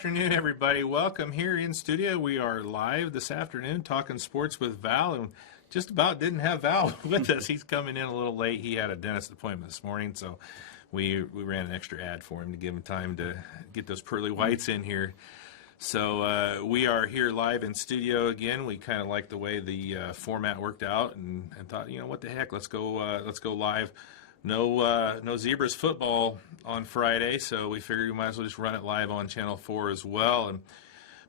afternoon, everybody. Welcome here in studio. We are live this afternoon talking sports with Val, and just about didn't have Val with us. He's coming in a little late. He had a dentist appointment this morning, so we ran an extra ad for him to give him time to get those pearly whites in here. So we are here live in studio again. We kind of like the way the format worked out, and thought, what the heck, let's go live. No Zebras football on Friday, so we figured we might as well just run it live on Channel 4 as well. And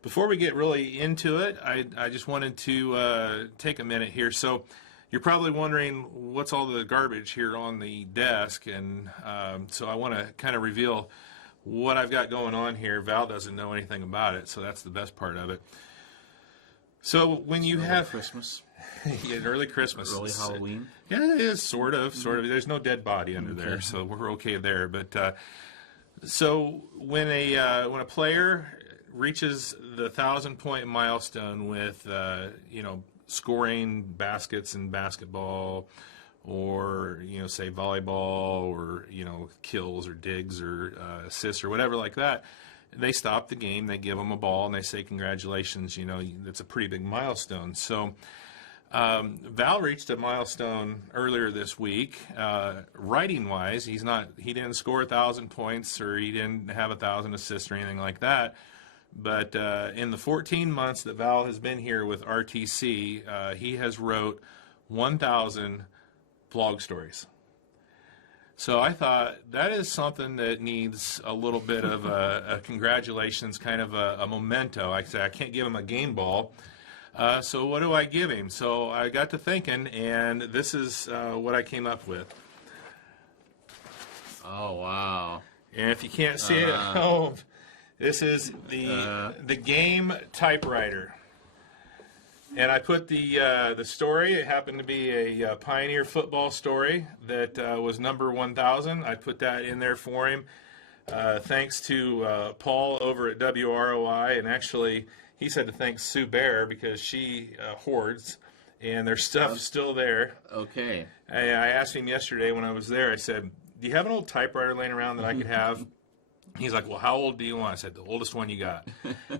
before we get really into it, I just wanted to take a minute here. So you're probably wondering what's all the garbage here on the desk, and so I want to kind of reveal what I've got going on here. Val doesn't know anything about it, so that's the best part of it. So when you have Christmas, yeah, early Christmas, early Halloween. Yeah, it is sort of. There's no dead body under there, so we're okay there. But so when a player reaches the 1,000-point milestone with scoring baskets in basketball, or say volleyball, or kills or digs or assists or whatever like that, they stop the game, they give them a ball, and they say congratulations. It's a pretty big milestone. So Val reached a milestone earlier this week. Writing wise, he didn't score 1,000 points, or he didn't have 1,000 assists or anything like that. But in the 14 months that Val has been here with RTC, he has wrote 1,000 blog stories. So I thought that is something that needs a little bit of a congratulations, kind of a memento. I said I can't give him a game ball. So what do I give him? So I got to thinking, and this is what I came up with. Oh, wow. And if you can't see it at home, this is the game typewriter. And I put the story. It happened to be a Pioneer football story that was number 1,000. I put that in there for him. Thanks to Paul over at WROI, and actually he said to thank Sue Bear because she hoards, and their stuff's still there. Okay. I asked him yesterday when I was there, I said, do you have an old typewriter laying around that I could have? He's like, well, how old do you want? I said, the oldest one you got.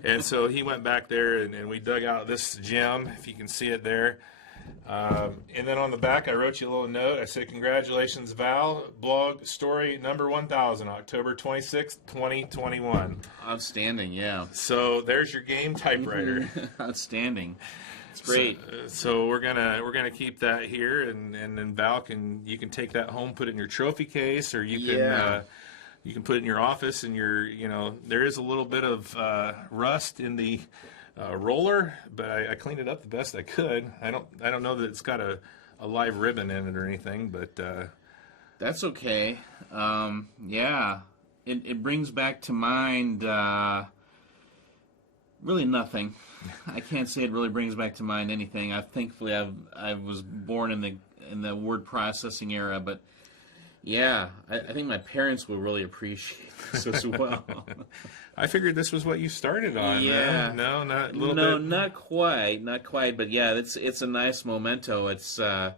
And so he went back there, and we dug out this gem, if you can see it there. And then on the back, I wrote you a little note. I said, congratulations, Val. Blog story number 1,000, October 26th, 2021. Outstanding, yeah. So there's your game typewriter. Outstanding. It's great. So we're gonna keep that here, and then Val you can take that home, put it in your trophy case, or you can you can put it in your office. And there is a little bit of rust in the roller, but I cleaned it up the best I could. I don't know that it's got a live ribbon in it or anything, but that's okay. It brings back to mind really nothing. I can't say it really brings back to mind anything. Thankfully I was born in the word processing era, but yeah, I think my parents will really appreciate this as well. I figured this was what you started on. Yeah. No, not a little bit. Not quite. But yeah, it's a nice memento. It's I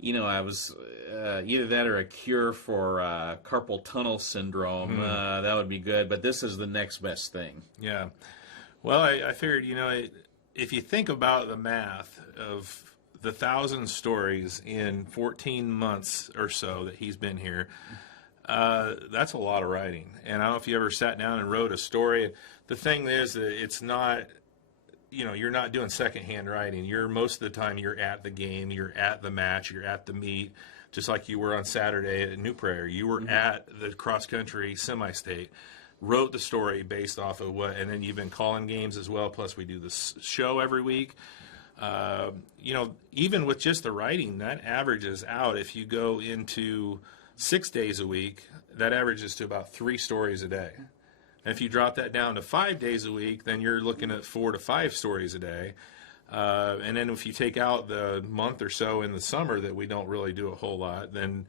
was either that or a cure for carpal tunnel syndrome. That would be good. But this is the next best thing. Yeah. Well, I figured if you think about the math of the 1,000 stories in 14 months or so that he's been here, that's a lot of writing. And I don't know if you ever sat down and wrote a story. The thing is that it's not, you're not doing secondhand writing. Most of the time you're at the game, you're at the match, you're at the meet, just like you were on Saturday at New Prairie. You were at the cross-country semi-state, wrote the story based off of and then you've been calling games as well, plus we do this show every week. Even with just the writing, that averages out. If you go into 6 days a week, that averages to about 3 stories a day. And if you drop that down to 5 days a week, then you're looking at 4 to 5 stories a day. And then if you take out the month or so in the summer that we don't really do a whole lot, then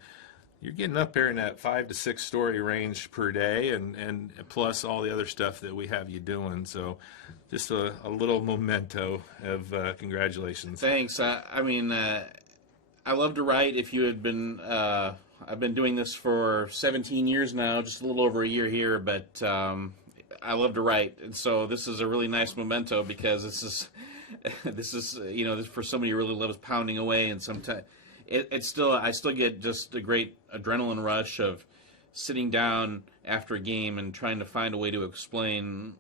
you're getting up there in that 5 to 6 story range per day, and plus all the other stuff that we have you doing. So just a little memento of congratulations. Thanks. I love to write. If you had been, I've been doing this for 17 years now, just a little over a year here, but I love to write, and so this is a really nice memento because this is this for somebody who really loves pounding away, and sometimes I still get just a great adrenaline rush of sitting down after a game and trying to find a way to explain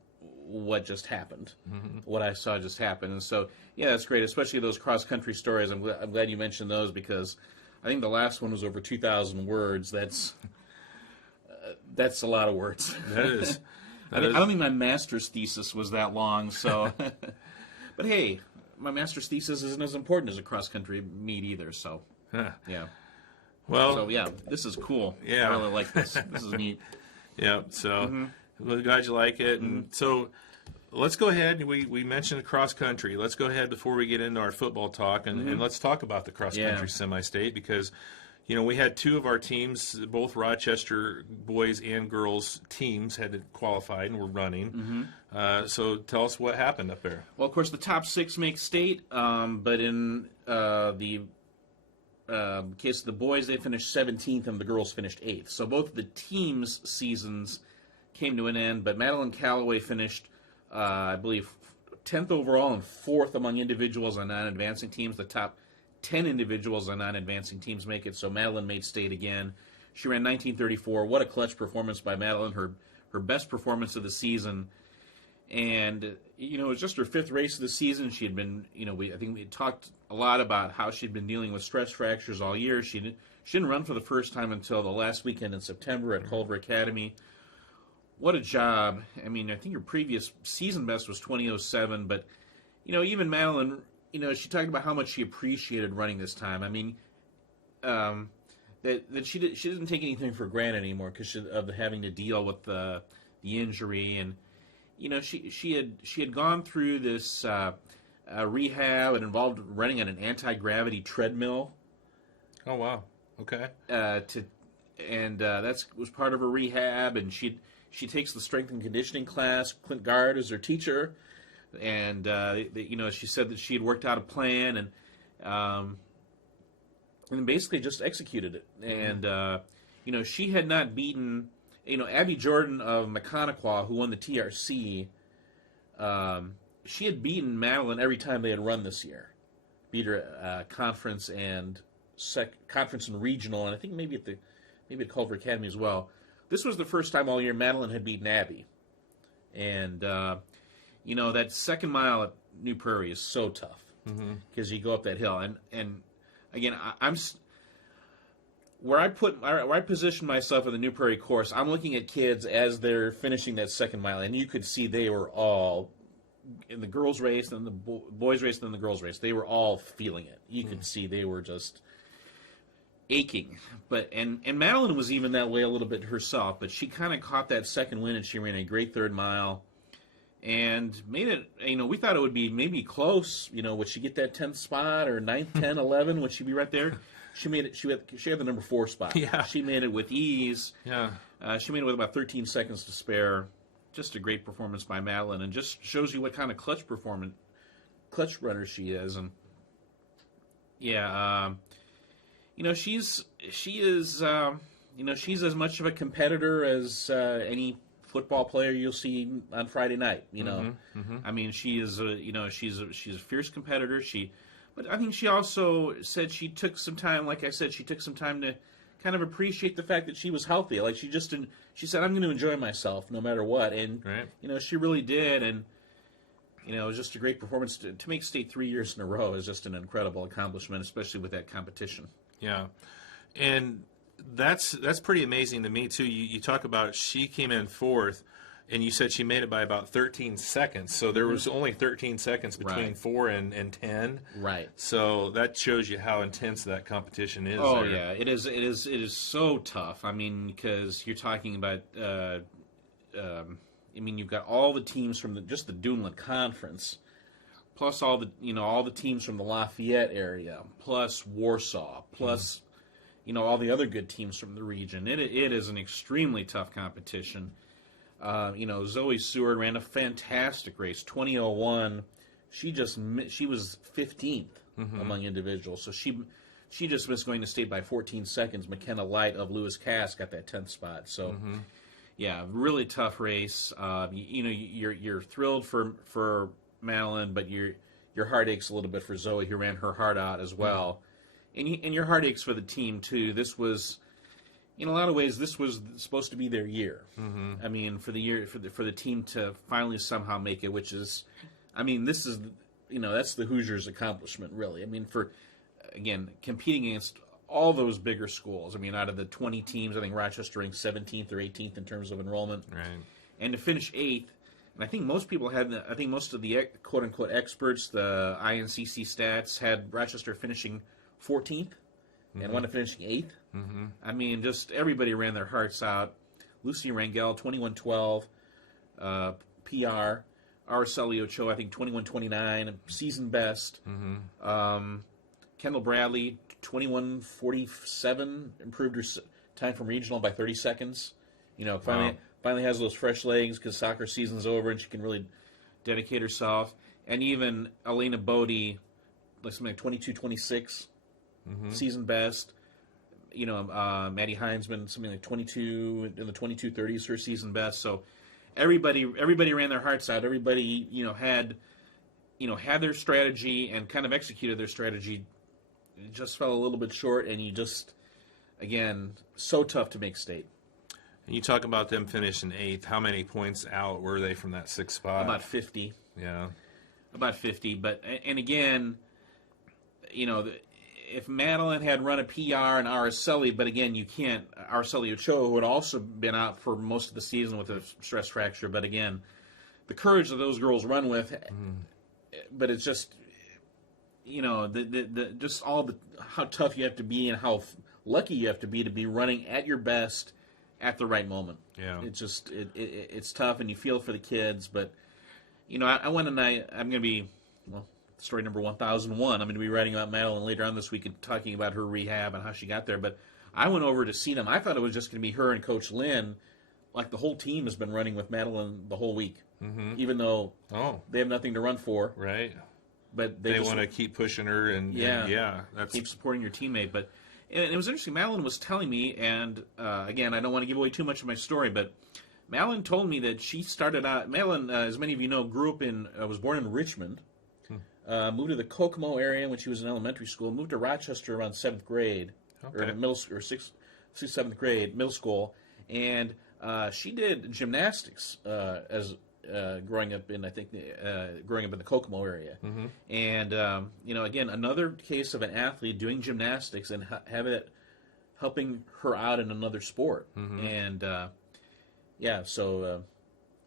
what just happened, what I saw just happen. And so, yeah, that's great, especially those cross-country stories. I'm glad you mentioned those because I think the last one was over 2,000 words. That's a lot of words. That is. I don't think my master's thesis was that long, so... But hey, my master's thesis isn't as important as a cross-country meet either, so... Yeah. Well... So, yeah, this is cool. Yeah. I really like this. This is neat. Yeah, so... Well, glad you like it. And so let's go ahead. We mentioned cross country. Let's go ahead before we get into our football talk, and let's talk about the cross country semi-state because, we had two of our teams, both Rochester boys and girls teams had qualified and were running. So tell us what happened up there. Well, of course, the top 6 make state, but in the case of the boys, they finished 17th and the girls finished 8th. So both of the teams' seasons came to an end, but Madeline Callaway finished, I believe, 10th overall and 4th among individuals on non-advancing teams. The top 10 individuals on non-advancing teams make it, so Madeline made state again. She ran 19:34. What a clutch performance by Madeline, her best performance of the season. And, it was just her 5th race of the season. She had been, I think we had talked a lot about how she'd been dealing with stress fractures all year. She didn't run for the first time until the last weekend in September at Culver Academy. What a job. I mean, I think her previous season best was 20:07, but, even Madeline, she talked about how much she appreciated running this time. I mean, that she didn't take anything for granted anymore because of having to deal with the injury. And, she had gone through this rehab. It involved running on an anti-gravity treadmill. Oh, wow. Okay. That was part of her rehab, and she takes the strength and conditioning class. Clint Gard is her teacher, and she said that she had worked out a plan and basically just executed it. And she had not beaten Abby Jordan of Mechaniqua, who won the TRC. She had beaten Madeline every time they had run this year. Beat her conference and regional, and I think maybe at Culver Academy as well. This was the first time all year Madeline had beaten Abby. And, that second mile at New Prairie is so tough because you go up that hill. And again, where I position myself in the New Prairie course, I'm looking at kids as they're finishing that second mile, and you could see they were all, in the girls' race, and the boys' race, and then the girls' race, they were all feeling it. You could see they were just aching. And Madeline was even that way a little bit herself, but she kind of caught that second win, and she ran a great third mile and made it. We thought it would be maybe close. Would she get that 10th spot or 9th, 10, 11? Would she be right there? She made it. She had the number 4 spot. Yeah. She made it with ease. Yeah. She made it with about 13 seconds to spare. Just a great performance by Madeline, and just shows you what kind of clutch runner she is. And yeah. She is she's as much of a competitor as any football player you'll see on Friday night. I mean, she is she's a fierce competitor. But I think she also said she took some time. Like I said, she took some time to kind of appreciate the fact that she was healthy. Like she said, I'm going to enjoy myself no matter what. And right. She really did. And it was just a great performance to make state 3 years in a row is just an incredible accomplishment, especially with that competition. Yeah, and that's pretty amazing to me too. You talk about she came in 4th, and you said she made it by about 13 seconds. So there was only 13 seconds between 4 and 10. Right. So that shows you how intense that competition is. Oh there. Yeah, it is so tough. I mean, because you're talking about. You've got all the teams from just the Duneland Conference, plus all the teams from the Lafayette area, plus Warsaw, plus all the other good teams from the region. It is an extremely tough competition. Zoe Seward ran a fantastic race, 20:01. She was 15th among individuals, so she just missed going to state by 14 seconds. McKenna Light of Lewis Cass got that 10th spot. So Yeah, really tough race. You're thrilled for Madeline, but your heart aches a little bit for Zoe, who ran her heart out as well, and your heart aches for the team too. This was, in a lot of ways, this was supposed to be their year. I mean, for the team to finally somehow make it, which is, I mean, this is, that's the Hoosiers' accomplishment, really. I mean, for, again, competing against all those bigger schools. I mean, out of the 20 teams, I think Rochester ranked 17th or 18th in terms of enrollment. Right. And to finish 8th, and I think most people I think most of the quote-unquote experts, the INCC stats, had Rochester finishing 14th and one finishing 8th. I mean, just everybody ran their hearts out. Lucy Rangel, 21-12, PR. Araceli Ochoa, I think 21-29, season best. Kendall Bradley, 21:47, improved her time from regional by 30 seconds. Finally has those fresh legs because soccer season's over and she can really dedicate herself. And even Elena Bodie, something like 22-26, season best. Maddie Heinzman, something like 22 in the 22:30s, her season best. So everybody ran their hearts out. Everybody had their strategy and kind of executed their strategy. It just fell a little bit short, and again, so tough to make state. And you talk about them finishing 8th. How many points out were they from that 6th spot? About 50. Yeah. About 50. But, and again, if Madeline had run a PR and Araceli, but again, you can't, Araceli Ochoa, who had also been out for most of the season with a stress fracture, but again, the courage that those girls run with, but it's just, just how tough you have to be and how lucky you have to be running at your best at the right moment. Yeah. It's just, it's tough, and you feel for the kids, but, I went and I'm going to be, story number 1001. I'm going to be writing about Madeline later on this week and talking about her rehab and how she got there, but I went over to see them. I thought it was just going to be her and Coach Lynn. Like, the whole team has been running with Madeline the whole week, even though they have nothing to run for. Right. But they want to keep pushing her and that's keep supporting your teammate. But and it was interesting. Madeline was telling me, and again, I don't want to give away too much of my story, but Madeline told me that she started out. Madeline, as many of you know, was born in Richmond, moved to the Kokomo area when she was in elementary school, moved to Rochester around 7th grade, or middle or 6th, 7th grade, middle school, and she did gymnastics as. Growing up in the Kokomo area, and again, another case of an athlete doing gymnastics and have it helping her out in another sport, and so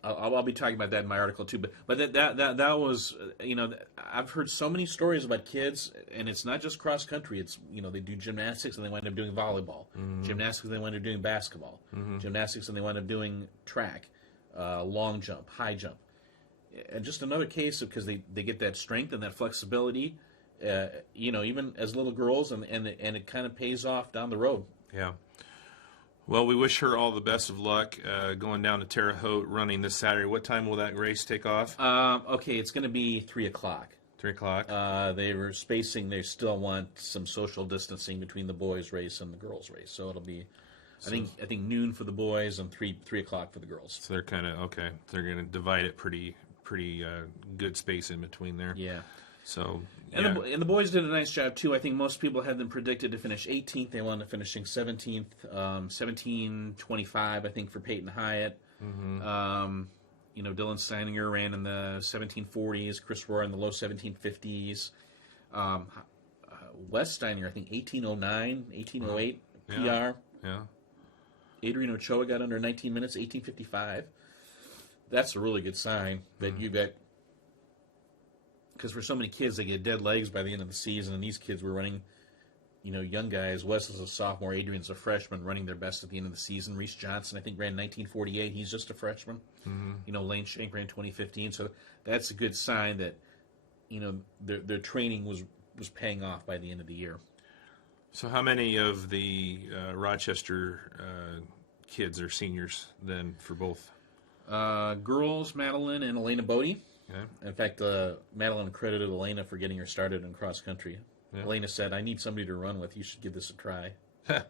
I'll be talking about that in my article too. But that was I've heard so many stories about kids, and it's not just cross country. It's they do gymnastics and they wind up doing volleyball, gymnastics and they wind up doing basketball, gymnastics and they wind up doing track. Long jump, high jump, and just another case of because they get that strength and that flexibility, even as little girls, and it kind of pays off down the road. Yeah. Well, we wish her all the best of luck going down to Terre Haute running this Saturday. What time will that race take off? Okay, it's going to be 3:00. 3:00. They were spacing. They still want some social distancing between the boys' race and the girls' race, so it'll be. I think noon for the boys and 3:00 for the girls. So they're kind of okay. They're going to divide it pretty good space in between there. Yeah. So and the boys did a nice job too. I think most people had them predicted to finish 18th. They wound up finishing 17th, 17:25. I think for Peyton Hyatt. Dylan Steininger ran in the 17:40s. Chris Rohr in the low 17:50s. Wes Steiner, I think 18:09, 18:08 PR. Yeah. Adrian Ochoa got under 19 minutes, 18:55. That's a really good sign that you got, because for so many kids, they get dead legs by the end of the season, and these kids were running, young guys. Wes is a sophomore, Adrian's a freshman, running their best at the end of the season. Reese Johnson, I think, ran 19:48. He's just a freshman. Lane Shank ran 20:15. So that's a good sign that, their training was paying off by the end of the year. So how many of the Rochester kids are seniors then for both? Girls, Madeline and Elena Bodie. Okay. In fact, Madeline credited Elena for getting her started in cross country. Yeah. Elena said, "I need somebody to run with. You should give this a try."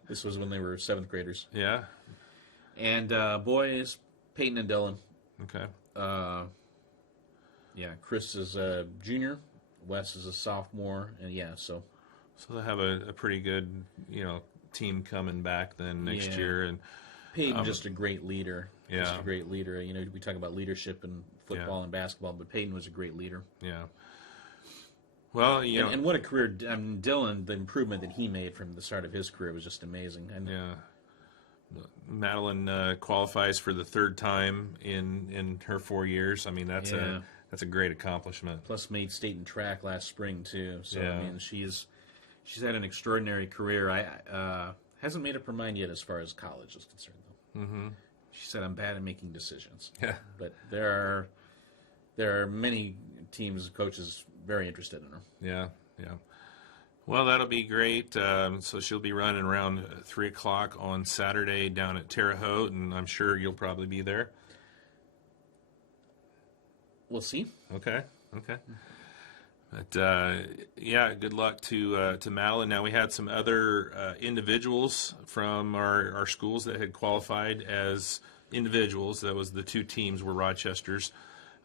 This was when they were 7th graders. Yeah. And boys, Peyton and Dylan. Okay. Chris is a junior, Wes is a sophomore, and so they'll have a pretty good, team coming back then next year. And Peyton just a great leader. Yeah. Just a great leader. We talk about leadership in football and basketball, but Peyton was a great leader. Yeah. Well, and what a career! Dylan, the improvement that he made from the start of his career was just amazing. And Madeline qualifies for the third time in her 4 years. I mean, that's a great accomplishment. Plus, made state and track last spring too. So I mean, she's had an extraordinary career. Hasn't made up her mind yet as far as college is concerned, though. Mm-hmm. She said, "I'm bad at making decisions." Yeah. But there are many teams, coaches very interested in her. Yeah. Well, that'll be great. So she'll be running around 3 o'clock on Saturday down at Terre Haute, and I'm sure you'll probably be there. We'll see. Okay. But good luck to Madeline. Now we had some other individuals from our schools that had qualified as individuals. That was the 2 teams were Rochester's.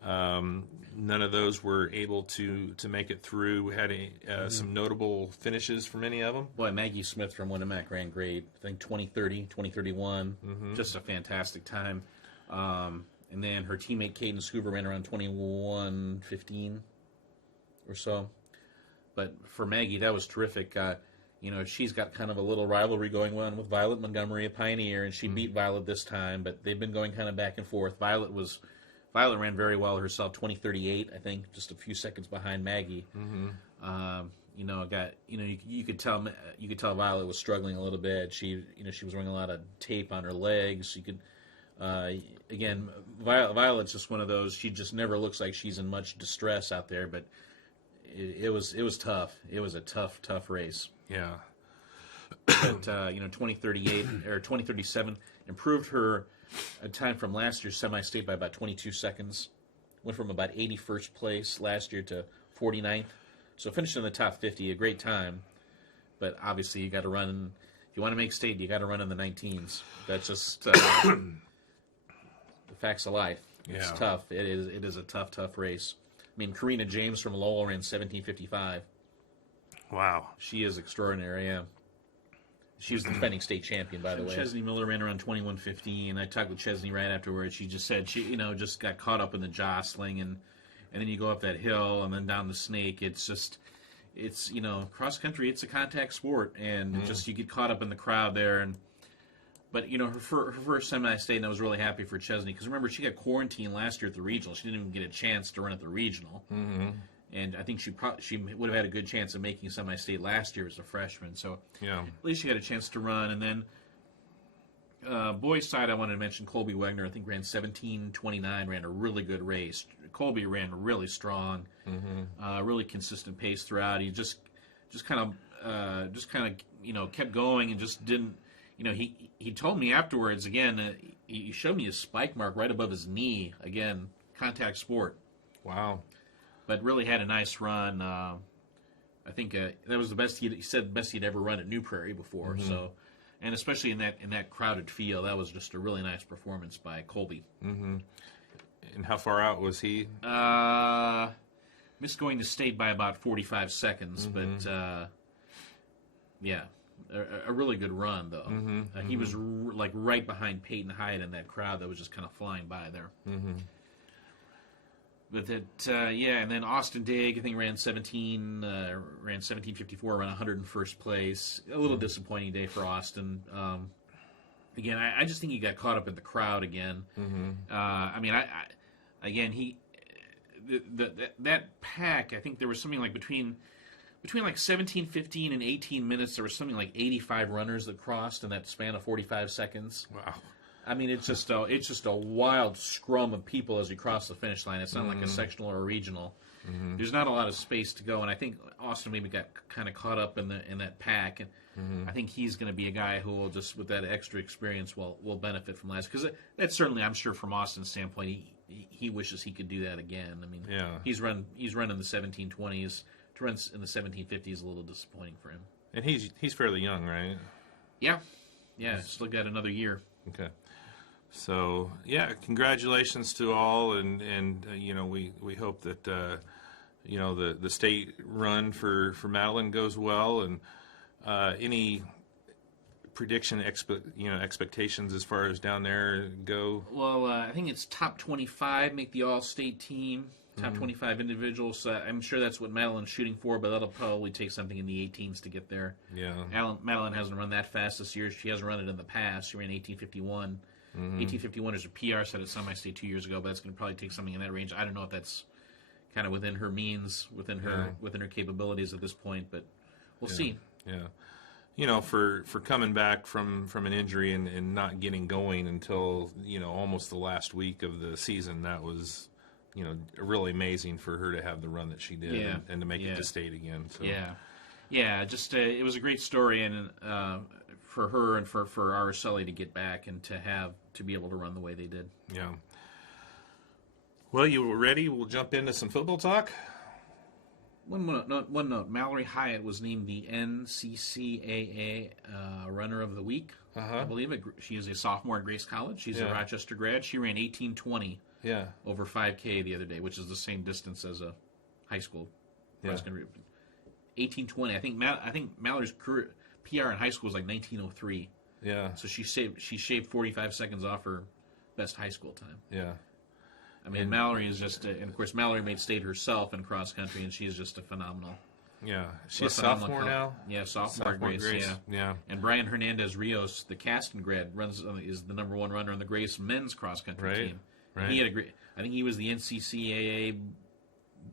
None of those were able to make it through. We had some notable finishes from any of them. Boy, Maggie Smith from Winnemac ran great. I think 2030, 2031. Just a fantastic time. And then her teammate Caden Scuba ran around 21:15 or so. But for Maggie, that was terrific. She's got kind of a little rivalry going on with Violet Montgomery, a Pioneer, and she beat Violet this time, but they've been going kind of back and forth. Violet ran very well herself, 20:38, I think, just a few seconds behind Maggie. You could tell Violet was struggling a little bit. She was wearing a lot of tape on her legs. You could, Violet's just one of those. She just never looks like she's in much distress out there. But it was tough. It was a tough race. Yeah. But 2038 or 2037 improved her time from last year's semi-state by about 22 seconds. Went from about 81st place last year to 49th. So finished in the top 50, a great time. But obviously you got to run, if you want to make state, you got to run in the 19s. That's just the facts of life. It's tough. It is a tough race. I mean, Karina James from Lowell ran 17:55. Wow. She is extraordinary, yeah. She was the defending state champion, by the way. Chesney Miller ran around 21:15. I talked with Chesney right afterwards. She just said she, just got caught up in the jostling, and then you go up that hill and then down the snake. It's cross country. It's a contact sport, and just you get caught up in the crowd there. But her first semi-state, and I was really happy for Chesney because remember she got quarantined last year at the regional. She didn't even get a chance to run at the regional. Mm-hmm. And I think she would have had a good chance of making semi-state last year as a freshman. So at least she had a chance to run. And then boys' side, I wanted to mention Colby Wagner. I think ran 17:29, ran a really good race. Colby ran really strong, really consistent pace throughout. He just kind of kept going and just didn't. He told me afterwards again. He showed me his spike mark right above his knee. Again, contact sport. Wow. But really had a nice run. I think that was the best he said the best he'd ever run at New Prairie before. Mm-hmm. So, and especially in that crowded field, that was just a really nice performance by Colby. Mm-hmm. And how far out was he? Missed going to state by about 45 seconds, but a really good run though. Mm-hmm. He was right behind Peyton Hyatt in that crowd that was just kind of flying by there. Mm-hmm. But and then Austin Digg, I think ran 17:54, around 101st place. A little disappointing day for Austin. Again, I just think he got caught up in the crowd again. Mm-hmm. That pack, I think there was something like between like 17:15 and 18 minutes, there was something like 85 runners that crossed in that span of 45 seconds. Wow. I mean, it's just a wild scrum of people as you cross the finish line. It's not like a sectional or a regional. Mm-hmm. There's not a lot of space to go, and I think Austin maybe got kind of caught up in that pack. And I think he's going to be a guy who will just, with that extra experience, will benefit from last. Because that's certainly, I'm sure, from Austin's standpoint, he wishes he could do that again. I mean, he's run in the 17:20s. To run in the 17:50s is a little disappointing for him. And he's fairly young, right? Yeah. Still got another year. Okay. So yeah, congratulations to all, and we hope that the state run for Madeline goes well, and any prediction expectations as far as down there go. Well, I think it's top 25 make the all-state team. Top 25 individuals. I'm sure that's what Madeline's shooting for, but that'll probably take something in the 18s to get there. Yeah. Madeline hasn't run that fast this year. She hasn't run it in the past. She ran 18:51. 18:51 is a PR set at semi-state 2 years ago, but that's going to probably take something in that range. I don't know if that's kind of within her means, within her capabilities at this point, but we'll see. Yeah. For coming back from an injury and not getting going until, almost the last week of the season, that was, really amazing for her to have the run that she did and to make it to state again. So. Yeah. Just it was a great story, and for her and for Araceli to get back and to be able to run the way they did. Yeah. Well, you ready? We'll jump into some football talk. One note. Mallory Hyatt was named the NCCAA Runner of the Week. I believe it. She is a sophomore at Grace College. She's a Rochester grad. She ran 18:20 over 5K the other day, which is the same distance as a high school. 18:20. I think Mallory's career PR in high school was like 19:03. Yeah. So she shaved 45 seconds off her best high school time. Yeah. I mean, Mallory is just, and of course, Mallory made state herself in cross country, and she's just a phenomenal. Yeah, she's a sophomore now. Yeah, sophomore Grace. Yeah. And Brian Hernandez Rios, the Caston grad, is the number one runner on the Grace men's cross country team. Right. He had I think he was the NCCAA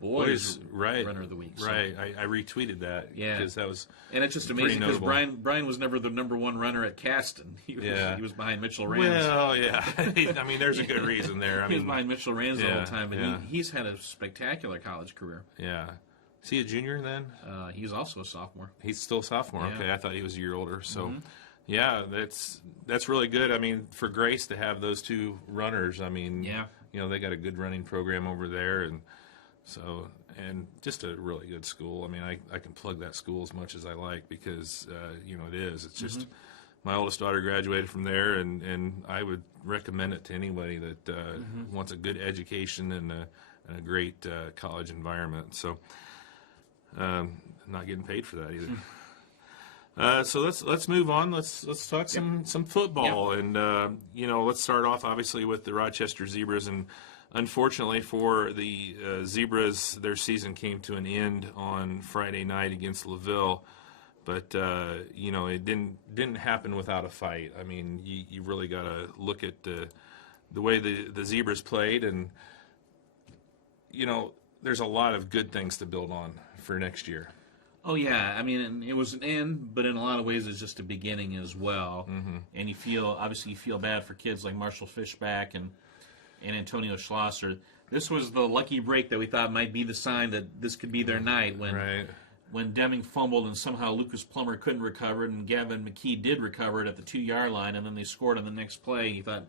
boys runner of the week. So. Right. I retweeted that. Yeah. Because that was. And it's just amazing because Brian was never the number one runner at Caston. He was behind Mitchell Rams. Well, yeah. I mean, there's a good reason there. He was behind Mitchell Rams the whole time, but he's had a spectacular college career. Yeah. Is he a junior then? He's also a sophomore. He's still a sophomore. Yeah. Okay, I thought he was a year older. So, yeah, that's really good. I mean, for Grace to have those two runners, I mean, they got a good running program over there, and so just a really good school. I mean, I can plug that school as much as I like because it is. It's just my oldest daughter graduated from there, and I would recommend it to anybody that wants a good education and a great college environment. So. Not getting paid for that either. So let's move on. Let's talk some football, and let's start off obviously with the Rochester Zebras. And unfortunately for the Zebras, their season came to an end on Friday night against LaVille. But it didn't happen without a fight. I mean, you really got to look at the way the Zebras played, and there's a lot of good things to build on for next year. Oh yeah, I mean, it was an end, but in a lot of ways it's just a beginning as well. And you feel bad for kids like Marshall Fishback and Antonio Schlosser. This was the lucky break that we thought might be the sign that this could be their night when Deming fumbled and somehow Lucas Plummer couldn't recover it, and Gavin McKee did recover it at the 2-yard line, and then they scored on the next play. You thought,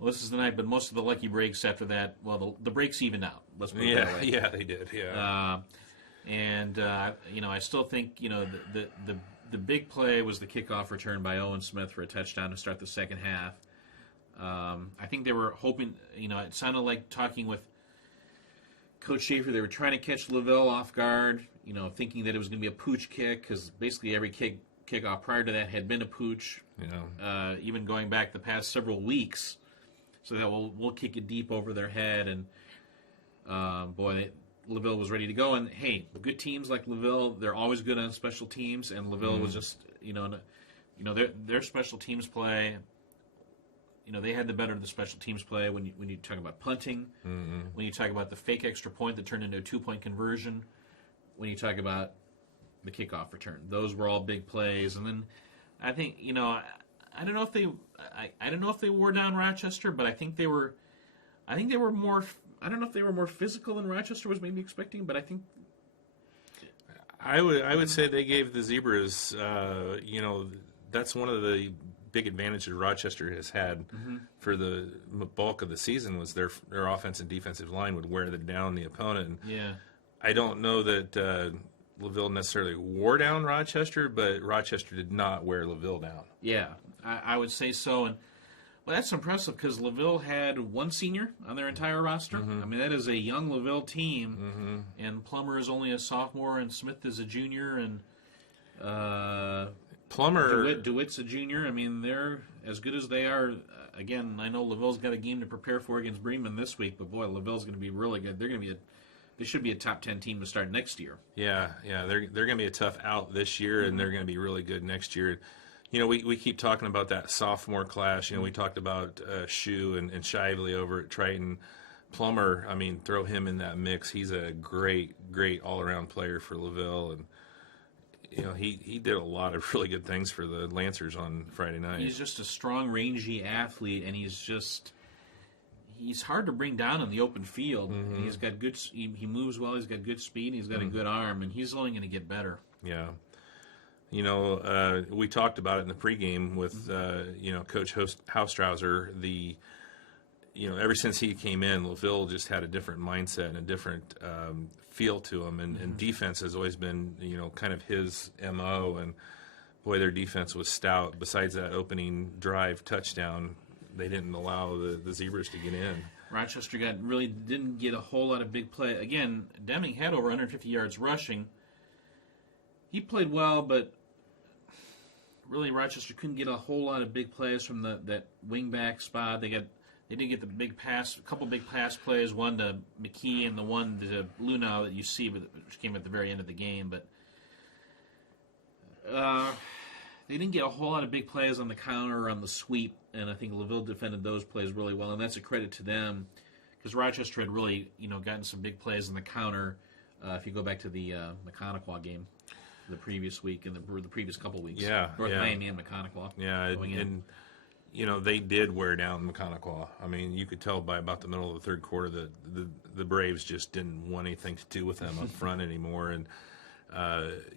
well, this is the night, but most of the lucky breaks after that, well, the breaks evened out. Let's put it that way. Yeah, they did. Yeah. I still think the big play was the kickoff return by Owen Smith for a touchdown to start the second half. I think they were hoping. It sounded like talking with Coach Schaefer. They were trying to catch LaVille off guard. Thinking that it was going to be a pooch kick because basically every kickoff prior to that had been a pooch. Even going back the past several weeks. So that we'll kick it deep over their head, and LaVille was ready to go. And hey, good teams like LaVille, they're always good on special teams. And LaVille was just, their special teams play. They had the better of the special teams play when you talk about punting, when you talk about the fake extra point that turned into a 2-point conversion, when you talk about the kickoff return. Those were all big plays. And then I think I don't know if they wore down Rochester, but I think they were more. I don't know if they were more physical than Rochester was maybe expecting, but I think I would say they gave the Zebras. That's one of the big advantages Rochester has had for the bulk of the season was their offense and defensive line would wear down the opponent. And I don't know that LaVille necessarily wore down Rochester, but Rochester did not wear LaVille down. Yeah, I would say so. Well, that's impressive because LaVille had one senior on their entire roster. I mean, that is a young LaVille team, and Plummer is only a sophomore, and Smith is a junior, and DeWitt's a junior. I mean, they're as good as they are. Again, I know LaVille's got a game to prepare for against Bremen this week, but boy, LaVille's going to be really good. They're going to be they should be a top 10 team to start next year. Yeah, they're going to be a tough out this year, and they're going to be really good next year. You know, we keep talking about that sophomore class. You know, we talked about Shue and Shively over at Triton. Plummer, I mean, throw him in that mix. He's a great all-around player for LaVille, and you know, he did a lot of really good things for the Lancers on Friday night. He's just a strong, rangy athlete, and he's hard to bring down in the open field. And he's got good. He moves well. He's got good speed. He's got a good arm, and he's only going to get better. Yeah. You know, we talked about it in the pregame with, you know, Coach Haustrauser. Ever since he came in, LaVille just had a different mindset and a different feel to him. And defense has always been, you know, kind of his M.O. And, boy, their defense was stout. Besides that opening drive touchdown, they didn't allow the Zebras to get in. Rochester didn't get a whole lot of big play. Again, Deming had over 150 yards rushing. He played well, but really Rochester couldn't get a whole lot of big plays from that wingback spot. They did get a couple big pass plays, one to McKee and the one to Luna that you see, which came at the very end of the game. But they didn't get a whole lot of big plays on the counter or on the sweep, and I think LaVille defended those plays really well, and that's a credit to them because Rochester had really, you know, gotten some big plays on the counter. If you go back to the Mechanical game the previous week and the previous couple weeks. North Miami and Mechanical. Yeah, and you know, they did wear down Mechanical. I mean, you could tell by about the middle of the third quarter that the Braves just didn't want anything to do with them up front anymore, and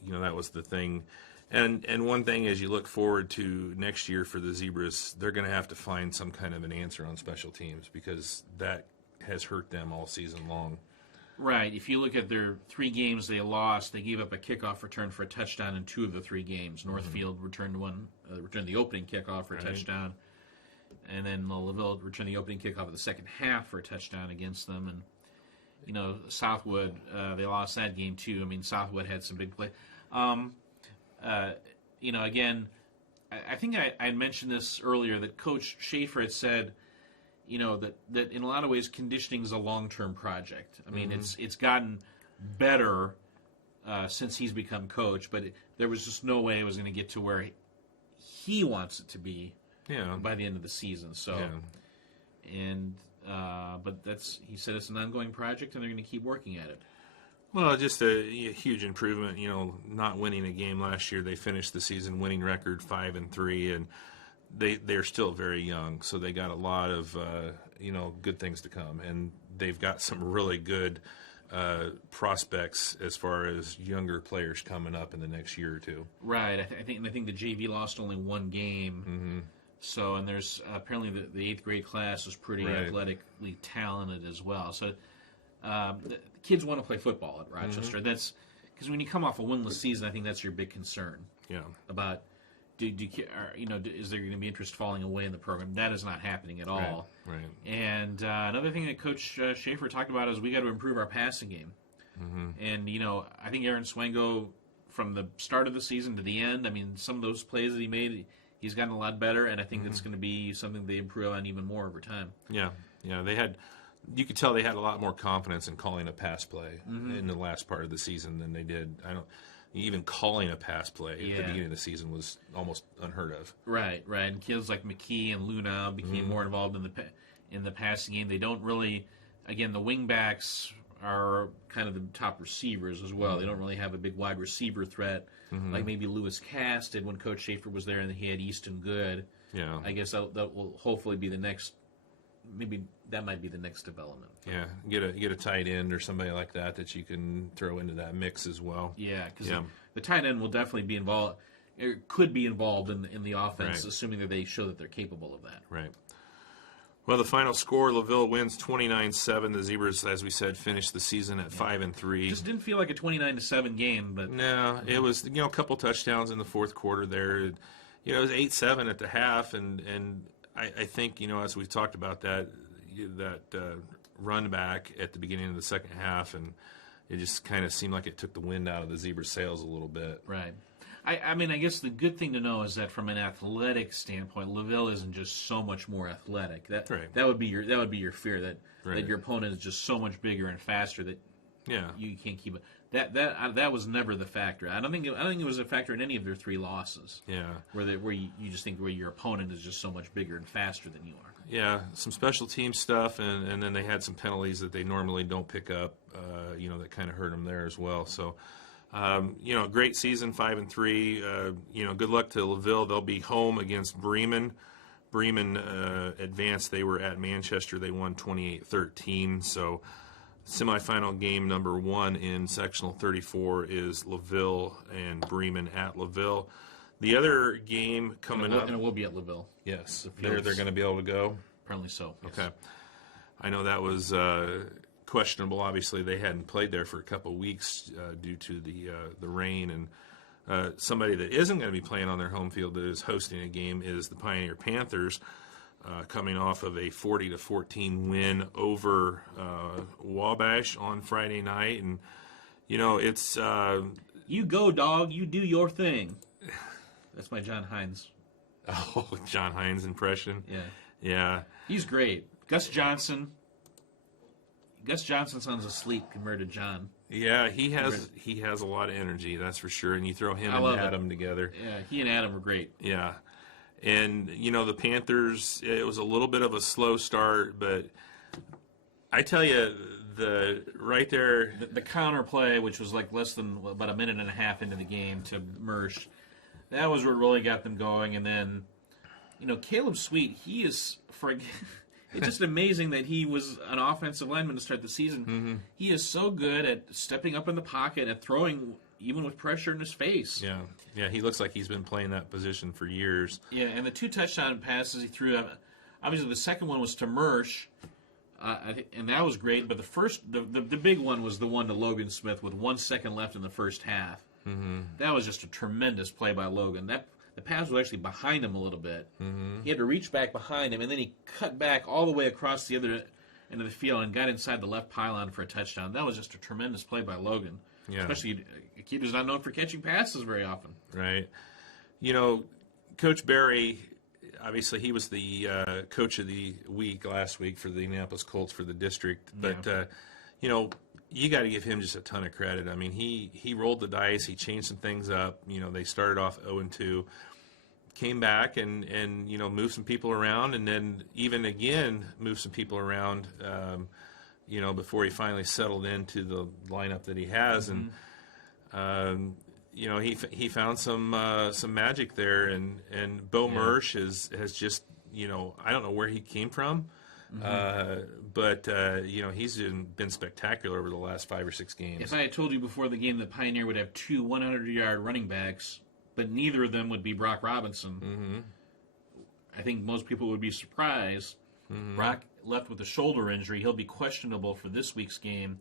you know, that was the thing. And one thing as you look forward to next year for the Zebras, they're going to have to find some kind of an answer on special teams because that has hurt them all season long. Right. If you look at their 3 games they lost, they gave up a kickoff return for a touchdown in 2 of the 3 games. Northfield returned the opening kickoff for a touchdown, and then LaVille returned the opening kickoff of the second half for a touchdown against them. And you know, Southwood, they lost that game too. I mean, Southwood had some big play. You know, again, I think I had mentioned this earlier that Coach Schaefer had said, you know, that in a lot of ways conditioning is a long-term project. I mean, it's gotten better since he's become coach, but there was just no way it was going to get to where he wants it to be by the end of the season. So, but he said it's an ongoing project, and they're going to keep working at it. Well, just a huge improvement. You know, not winning a game last year, they finished the season winning record 5-3, and they're still very young, so they got a lot of you know, good things to come, and they've got some really good prospects as far as younger players coming up in the next year or two. Right. I think the JV lost only 1 game. So, and there's apparently the 8th grade class is pretty athletically talented as well. So, the kids want to play football at Rochester. That's because when you come off a winless season, I think that's your big concern. Yeah. About is there going to be interest falling away in the program? That is not happening at all. Right. And another thing that Coach Schaefer talked about is we got to improve our passing game. And you know, I think Aaron Swango, from the start of the season to the end, I mean, some of those plays that he made, he's gotten a lot better, and I think that's going to be something they improve on even more over time. Yeah. You could tell they had a lot more confidence in calling a pass play in the last part of the season than they did. Even calling a pass play at the beginning of the season was almost unheard of. Right. And kids like McKee and Luna became more involved in the passing game. They don't really, again, the wingbacks are kind of the top receivers as well. They don't really have a big wide receiver threat like maybe Lewis Cass did when Coach Schaefer was there, and he had Easton Good. Yeah. I guess that will hopefully be the next. Maybe that might be the next development. Yeah, get a tight end or somebody like that you can throw into that mix as well. Yeah, because the tight end will definitely be involved. It could be involved in the offense, assuming that they show that they're capable of that. Right. Well, the final score: LaVille wins 29-7. The Zebras, as we said, finished the season at 5-3. Just didn't feel like a 29-7 game, but no, it was a couple touchdowns in the fourth quarter there. You know, it was 8-7 at the half, and I think, as we've talked about that run back at the beginning of the second half, and it just kind of seemed like it took the wind out of the Zebra sails a little bit. Right. I mean, I guess the good thing to know is that from an athletic standpoint, LaVille isn't just so much more athletic. That would be your fear that your opponent is just so much bigger and faster that you can't keep it. That was never the factor. I don't think it was a factor in any of their 3 losses. Yeah. Where you just think where your opponent is just so much bigger and faster than you are. Yeah, some special team stuff, and then they had some penalties that they normally don't pick up. That kind of hurt them there as well. So, great season, 5-3. Good luck to LaVille. They'll be home against Bremen. Bremen advanced. They were at Manchester. They won 28-13. So, semifinal game number 1 in sectional 34 is LaVille and Bremen at LaVille. The other game coming up, and it will be at LaVille. Yes, they're going to be able to go. Apparently so. Yes. Okay, I know that was questionable. Obviously, they hadn't played there for a couple of weeks due to the rain, and somebody that isn't going to be playing on their home field that is hosting a game is the Pioneer Panthers, coming off of a 40-14 win over Wabash on Friday night, and it's you go, dog. You do your thing. That's my John Hines. Oh, John Hines impression. Yeah. He's great. Gus Johnson sounds asleep compared to John. Yeah, he has a lot of energy, that's for sure. And you throw him and Adam together. Yeah, he and Adam were great. Yeah. And, the Panthers, it was a little bit of a slow start, but I tell you, the counter play, which was like less than about a minute and a half into the game to Mersch, that was what really got them going. And then, Caleb Sweet, he is it's just amazing that he was an offensive lineman to start the season. Mm-hmm. He is so good at stepping up in the pocket, at throwing even with pressure in his face. Yeah, he looks like he's been playing that position for years. Yeah, and the 2 touchdown passes he threw, obviously the second one was to Mersch, and that was great. But the big one was the one to Logan Smith with 1 second left in the first half. Mm-hmm. That was just a tremendous play by Logan. The pass was actually behind him a little bit. Mm-hmm. He had to reach back behind him, and then he cut back all the way across the other end of the field and got inside the left pylon for a touchdown. That was just a tremendous play by Logan. Yeah. Especially a kid who's not known for catching passes very often. Right. Coach Barry, obviously he was the coach of the week last week for the Indianapolis Colts for the district. But, you got to give him just a ton of credit. I mean, he rolled the dice. He changed some things up. They started off 0-2, came back and moved some people around, and then even again moved some people around, before he finally settled into the lineup that he has. Mm-hmm. And, he found some magic there. And Bo Mersch has just, I don't know where he came from. Mm-hmm. But he's been spectacular over the last 5 or 6 games. If I had told you before the game that Pioneer would have 2 100-yard running backs, but neither of them would be Brock Robinson, mm-hmm. I think most people would be surprised. Mm-hmm. Brock left with a shoulder injury. He'll be questionable for this week's game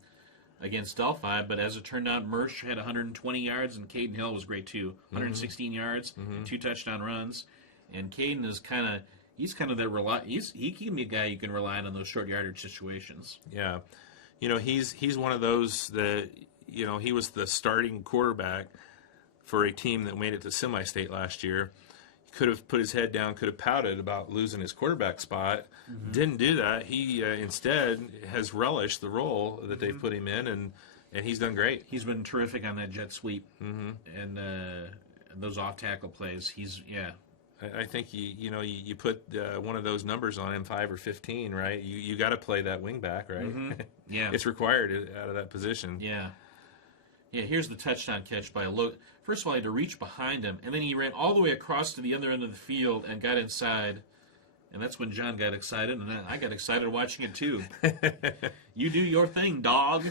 against Delphi, but as it turned out, Mersch had 120 yards, and Caden Hill was great too. 116 yards, mm-hmm. 2 touchdown runs. And Caden is he's kind of that he can be a guy you can rely on those short yardage situations. Yeah. He's one of those that, he was the starting quarterback for a team that made it to semi-state last year. He could have put his head down, could have pouted about losing his quarterback spot. Mm-hmm. Didn't do that. He instead has relished the role that they've put him in, and he's done great. He's been terrific on that jet sweep mm-hmm. and those off-tackle plays. I think you put one of those numbers on him, 5 or 15, right? You got to play that wing back, right? Mm-hmm. Yeah, it's required out of that position. Yeah. Here's the touchdown catch by Logan. First of all, he had to reach behind him, and then he ran all the way across to the other end of the field and got inside. And that's when John got excited, and I got excited watching it too. You do your thing, dog.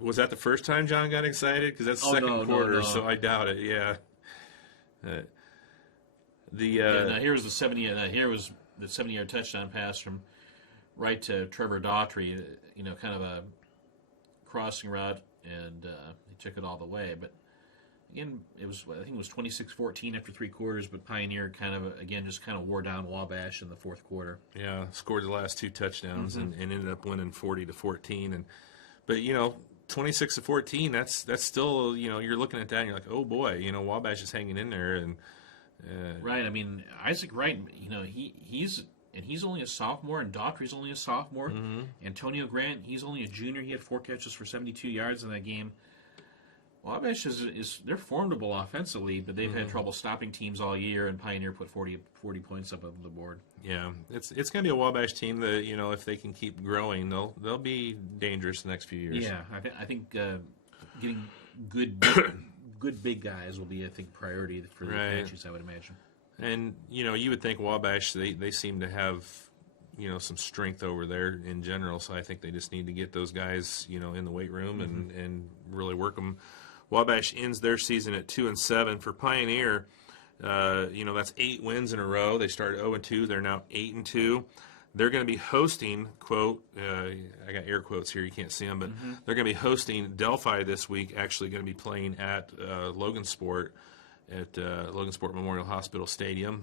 Was that the first time John got excited? Because that's second quarter, so I doubt it. Yeah. Here was the 70. Here was the 70-yard touchdown pass from right to Trevor Daughtry. Kind of a crossing route, and he took it all the way. But Again, I think it was 26-14 after 3 quarters, but Pioneer kind of wore down Wabash in the 4th quarter. Yeah, scored the last 2 touchdowns and ended up winning 40-14. But 26-14, that's still, you're looking at that and you're like, oh boy, Wabash is hanging in there. And right. I mean, Isaac Wright, he's only a sophomore, and Daughtry's only a sophomore. Antonio Grant, he's only a junior. He had 4 catches for 72 yards in that game. Wabash they're formidable offensively, but they've had trouble stopping teams all year, and Pioneer put 40 points up on the board. Yeah, it's going to be a Wabash team that, if they can keep growing, they'll be dangerous the next few years. Yeah, I think getting good big guys will be, I think, priority for the Apaches, I would imagine. And, you would think Wabash, they seem to have, some strength over there in general, so I think they just need to get those guys, in the weight room and really work them. Wabash ends their season at 2-7. For Pioneer, that's 8 wins in a row. They started 0-2. They're now 8-2. They're going to be hosting, quote, I got air quotes here, you can't see them, but they're going to be hosting Delphi this week, actually going to be playing at Logansport, at Logansport Memorial Hospital Stadium.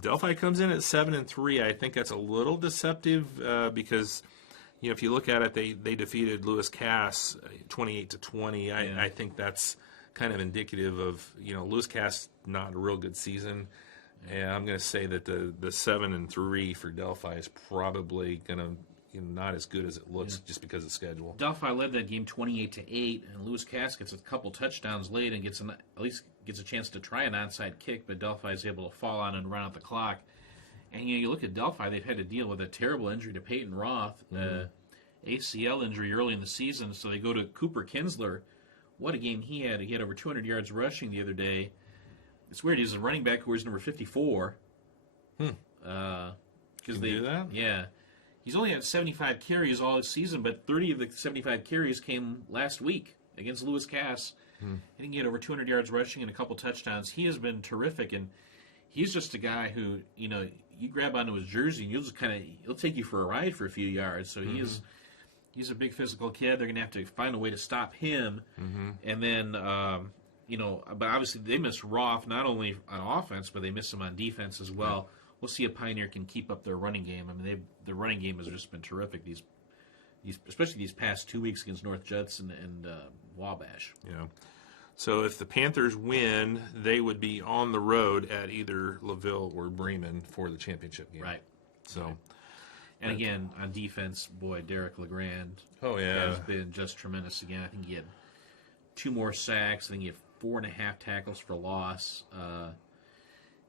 Delphi comes in at 7-3. I think that's a little deceptive because, if you look at it, they defeated Lewis Cass 28-20. I think that's kind of indicative of, Lewis Cass not a real good season. And I'm going to say that the 7-3 for Delphi is probably going to not as good as it looks just because of schedule. Delphi led that game 28-8, and Lewis Cass gets a couple touchdowns late and at least gets a chance to try an onside kick, but Delphi is able to fall on and run out the clock. And you look at Delphi; they've had to deal with a terrible injury to Peyton Roth, ACL injury early in the season. So they go to Cooper Kinsler. What a game he had! He had over 200 yards rushing the other day. It's weird. He's a running back who wears number 54. Can they do that? Yeah. He's only had 75 carries all season, but 30 of the 75 carries came last week against Lewis Cass. I think he had over 200 yards rushing and a couple touchdowns. He has been terrific, and he's just a guy who, you grab onto his jersey and he'll take you for a ride for a few yards. So he's a big physical kid. They're going to have to find a way to stop him. And then, but obviously they miss Roth not only on offense, but they miss him on defense as well. We'll see if Pioneer can keep up their running game. I mean, their running game has just been terrific. Especially these past 2 weeks against North Judson and Wabash. Yeah. So if the Panthers win, they would be on the road at either LaVille or Bremen for the championship game. Right. So, and again on defense, boy, Derek LeGrand. Has been just tremendous again. I think he had 2 more sacks. I think he had 4.5 tackles for loss.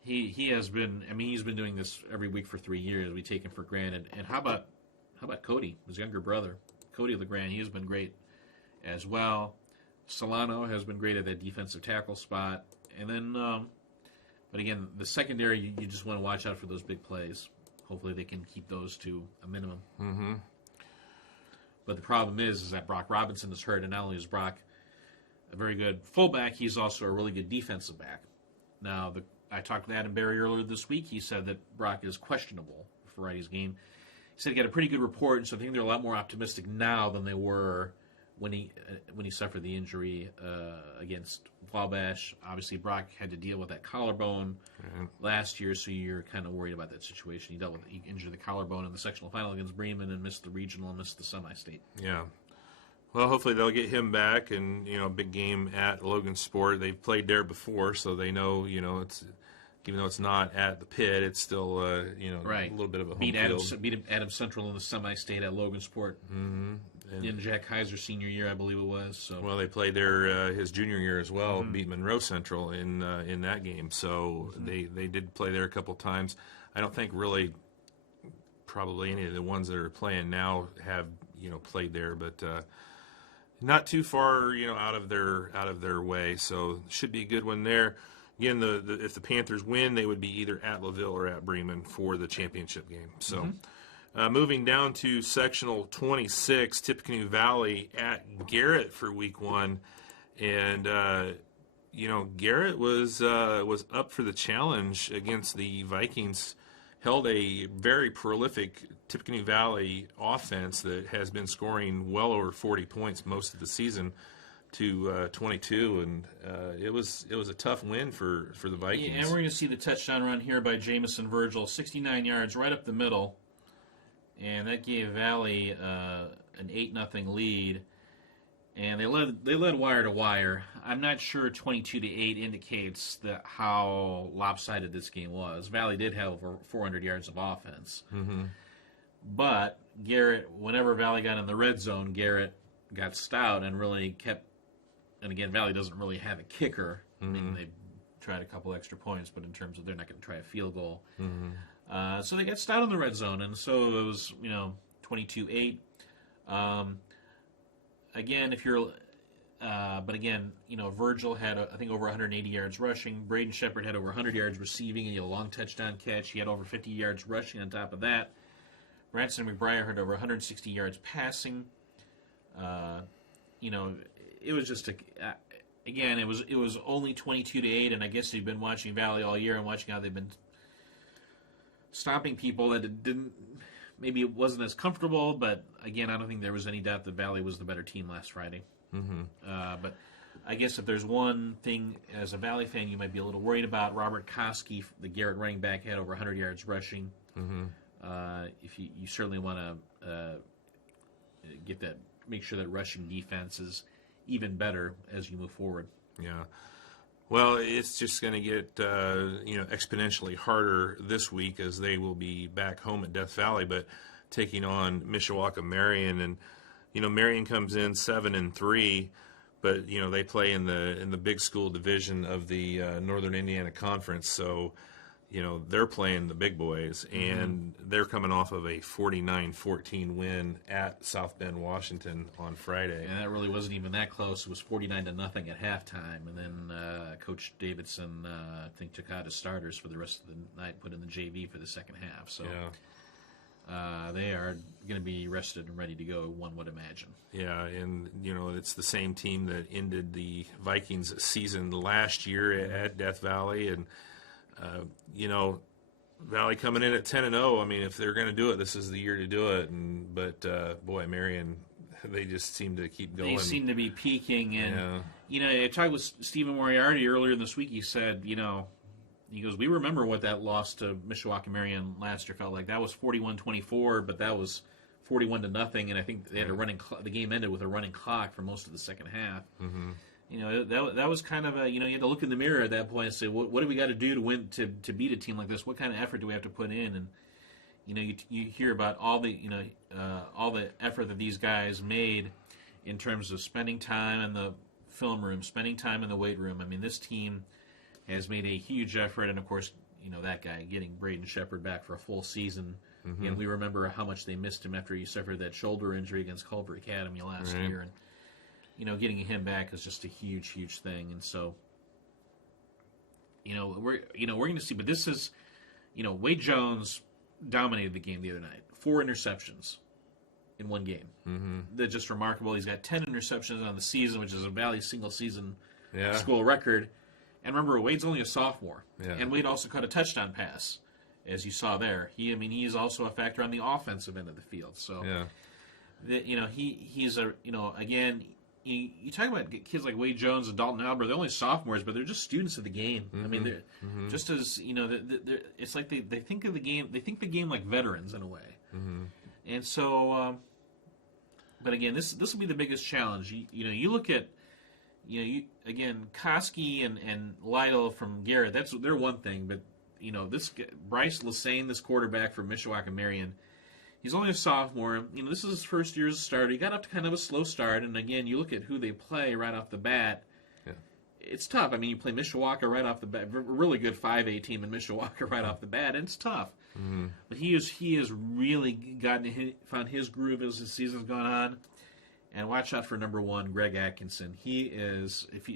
He has been. I mean, he's been doing this every week for 3 years. We take him for granted. And how about Cody, his younger brother, Cody LeGrand? He has been great as well. Solano has been great at that defensive tackle spot. And then, but again, the secondary, you just want to watch out for those big plays. Hopefully they can keep those to a minimum. But the problem is that Brock Robinson is hurt, and not only is Brock a very good fullback, he's also a really good defensive back. Now, I talked to Adam Berry earlier this week. He said that Brock is questionable for Friday's game. He said he got a pretty good report, and so I think they're a lot more optimistic now than they were when he suffered the injury against Wabash. Obviously, Brock had to deal with that collarbone last year, so you're kind of worried about that situation. He injured the collarbone in the sectional final against Bremen and missed the regional and missed the semi-state. Yeah. Well, hopefully they'll get him back, and a big game at Logansport. They've played there before, so they know it's. Even though it's not at the pit, it's still a little bit of a home field. Beat Adam Central in the semi-state at Logansport in Jack Heiser's senior year, I believe it was. So. Well, they played there his junior year as well, beat Monroe Central in that game. So they did play there a couple times. I don't think really probably any of the ones that are playing now have played there, but not too far out of their way. So should be a good one there. Again, if the Panthers win, they would be either at LaVille or at Bremen for the championship game. So, moving down to sectional 26, Tippecanoe Valley at Garrett for week 1, and Garrett was up for the challenge against the Vikings. Held a very prolific Tippecanoe Valley offense that has been scoring well over 40 points most of the season. to 22, and it was a tough win for the Vikings. Yeah, and we're going to see the touchdown run here by Jamison Virgil, 69 yards right up the middle, and that gave Valley an 8-0 lead. And they led wire to wire. I'm not sure 22-8 indicates how lopsided this game was. Valley did have over 400 yards of offense. Mm-hmm. But Garrett, whenever Valley got in the red zone, Garrett got stout and really kept. And again, Valley doesn't really have a kicker. I mean, they tried a couple extra points, but in terms of they're not going to try a field goal. So they got stout in the red zone, and so it was 22-8. Again, but again, Virgil had, I think, over 180 yards rushing. Braden Shepard had over 100 yards receiving, and he had a long touchdown catch. He had over 50 yards rushing on top of that. Branson McBriar had over 160 yards passing. It was just again, it was only 22-8, and I guess you've been watching Valley all year and watching how they've been stopping people that didn't. Maybe it wasn't as comfortable, but again, I don't think there was any doubt that Valley was the better team last Friday. But I guess if there's one thing as a Valley fan you might be a little worried about, Robert Koski, the Garrett running back, had over 100 yards rushing. If you certainly want to make sure that rushing defense is even better as you move forward. Yeah. Well, it's just going to get exponentially harder this week as they will be back home at Death Valley, but taking on Mishawaka Marion, and Marion comes in 7-3, but they play in the big school division of the Northern Indiana Conference, so they're playing the big boys, and they're coming off of a 49-14 win at South Bend, Washington on Friday. And that really wasn't even that close. It was 49-0 at halftime, and then Coach Davidson, I think, took out his starters for the rest of the night, put in the JV for the second half. So they are going to be rested and ready to go, one would imagine. Yeah, and it's the same team that ended the Vikings season last year at Death Valley, and Valley coming in at 10-0. I mean, if they're going to do it, this is the year to do it. But boy, Marion, they just seem to keep going. They seem to be peaking, and I talked with Stephen Moriarty earlier this week. He said, he goes, we remember what that loss to Mishawaka Marion last year felt like. That was 41-24, but that was 41-0, and I think they had a running. The game ended with a running clock for most of the second half. That was kind of you had to look in the mirror at that point and say, what do we got to do to win, to beat a team like this? What kind of effort do we have to put in? And you hear about all the effort that these guys made in terms of spending time in the film room, spending time in the weight room. I mean, this team has made a huge effort, and of course, that guy getting Braden Shepard back for a full season. And we remember how much they missed him after he suffered that shoulder injury against Culver Academy last year. And getting him back is just a huge, huge thing. And so, we're going to see. But this is, Wade Jones dominated the game the other night. 4 interceptions in one game. That's just remarkable. He's got 10 interceptions on the season, which is a Valley single-season school record. And remember, Wade's only a sophomore. And Wade also caught a touchdown pass, as you saw there. He's also a factor on the offensive end of the field. So, he's again. You talk about kids like Wade Jones and Dalton Albert. They're only sophomores, but they're just students of the game. I mean, they're just as it's like they think of the game. They think the game like veterans in a way. And so, but again, this will be the biggest challenge. You look at again Koski and Lytle from Garrett. They're one thing, but this Bryce Lassane, this quarterback from Mishawaka Marion. He's only a sophomore. This is his first year as a starter. He got up to kind of a slow start, and again, you look at who they play right off the bat. It's tough. I mean, you play Mishawaka right off the bat, a really good 5A team in Mishawaka right off the bat, and it's tough. But he has really found his groove as the season's gone on. And watch out for number 1, Greg Atkinson. He is, the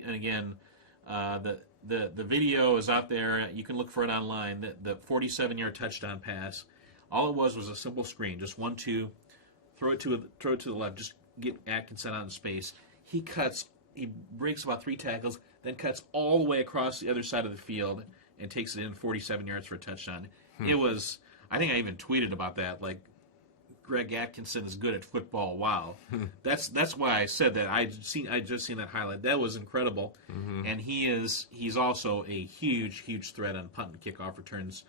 video is out there. You can look for it online. The 47-yard touchdown pass. All it was a simple screen, just 1-2, throw it to the left, just get Atkinson out in space. He breaks about 3 tackles, then cuts all the way across the other side of the field and takes it in 47 yards for a touchdown. It was, I think I even tweeted about that, like, Greg Atkinson is good at football. Wow, that's why I said that. I just seen that highlight. That was incredible, and he's also a huge threat on punt and kickoff returns.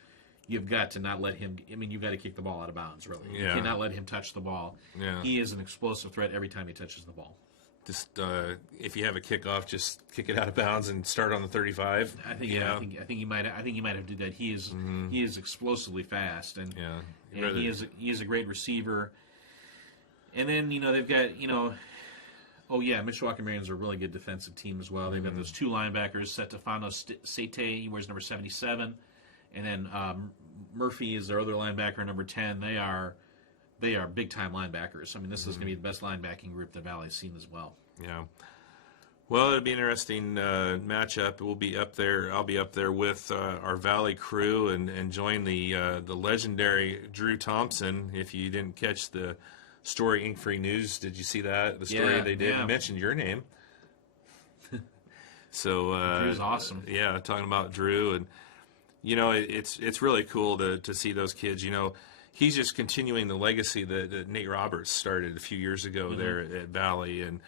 You've got to not let him. I mean, you've got to kick the ball out of bounds. Really, you cannot let him touch the ball. Yeah. He is an explosive threat every time he touches the ball. Just if you have a kickoff, just kick it out of bounds and start on the 35. I think he might have to do that. He is explosively fast, and he is a great receiver. And then they've got Mishawaka Marians are a really good defensive team as well. They've got those two linebackers, Stefano Sete, he wears number 77, and then Murphy is their other linebacker, number 10. They are big time linebackers. I mean, this is going to be the best linebacking group the Valley's seen as well. Yeah. Well, it'll be an interesting matchup. We'll be up there. I'll be up there with our Valley crew and join the legendary Drew Thompson. If you didn't catch the story, Ink Free News, did you see that? The story they did mention your name. So Drew's awesome. Yeah, talking about Drew, and it's really cool to see those kids. He's just continuing the legacy that Nate Roberts started a few years ago there at Valley, and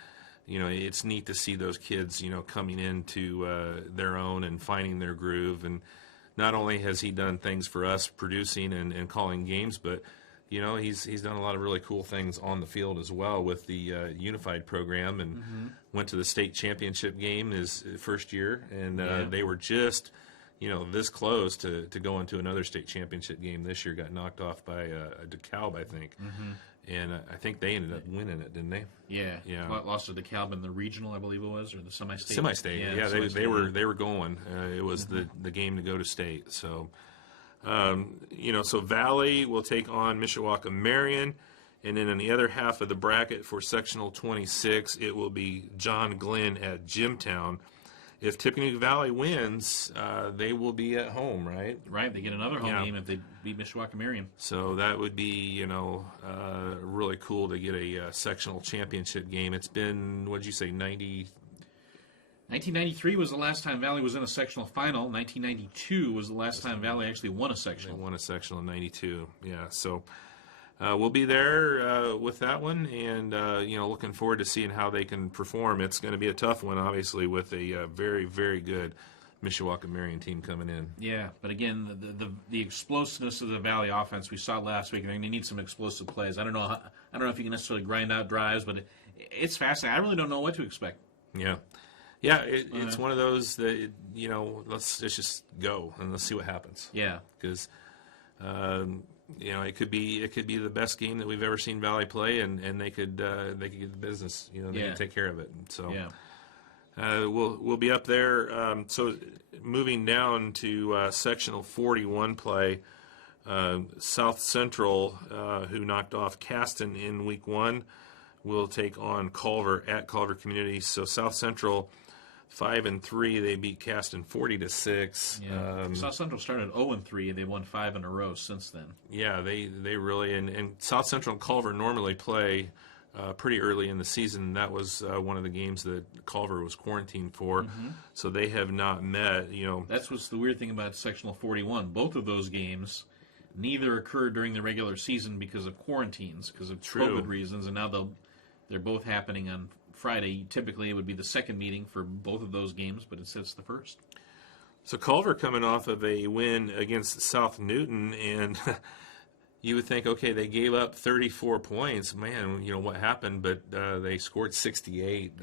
it's neat to see those kids coming into their own and finding their groove. And not only has he done things for us producing and calling games, but he's done a lot of really cool things on the field as well with the unified program, and went to the state championship game his first year, and they were just this close to go into another state championship game this year. Got knocked off by DeKalb, I think. And I think they ended up winning it, didn't they? Yeah. Lost to DeKalb in the regional, I believe it was, or the semi-state. Semi-state. Yeah, they were going. It was the game to go to state. So, so Valley will take on Mishawaka Marian. And then in the other half of the bracket for sectional 26, it will be John Glenn at Jimtown. If Tippecanoe Valley wins, they will be at home, right? Right. They get another home game if they beat Mishawaka Marian. So that would be, really cool to get a sectional championship game. It's been, what did you say, 1993 was the last time Valley was in a sectional final. 1992 was the last time Valley actually won a sectional. They won a sectional in 92, yeah. So we'll be there with that one, and looking forward to seeing how they can perform. It's going to be a tough one, obviously, with a very, very good Mishawaka Marian team coming in. Yeah, but again, the explosiveness of the Valley offense we saw last week, and they're going to need some explosive plays. I don't know if you can necessarily grind out drives, but it's fascinating. I really don't know what to expect. Yeah. Yeah, it's one of those that let's just go and let's see what happens. Yeah, because. It could be the best game that we've ever seen Valley play, and they could get the business. They can take care of it. So we'll be up there. So moving down to sectional 41 play, South Central, who knocked off Caston in week 1, will take on Culver at Culver Community. So South Central 5-3, they beat Caston 40-6. Yeah. South Central started 0-3, and they won 5 in a row since then. Yeah, they really and South Central and Culver normally play pretty early in the season. That was one of the games that Culver was quarantined for, so they have not met. That's what's the weird thing about sectional 41. Both of those games, neither occurred during the regular season because of quarantines, because of COVID reasons, and now they're both happening on Friday. Typically, it would be the second meeting for both of those games, but it's the first. So Culver coming off of a win against South Newton, and you would think, okay, they gave up 34 points. Man, what happened? But they scored 68.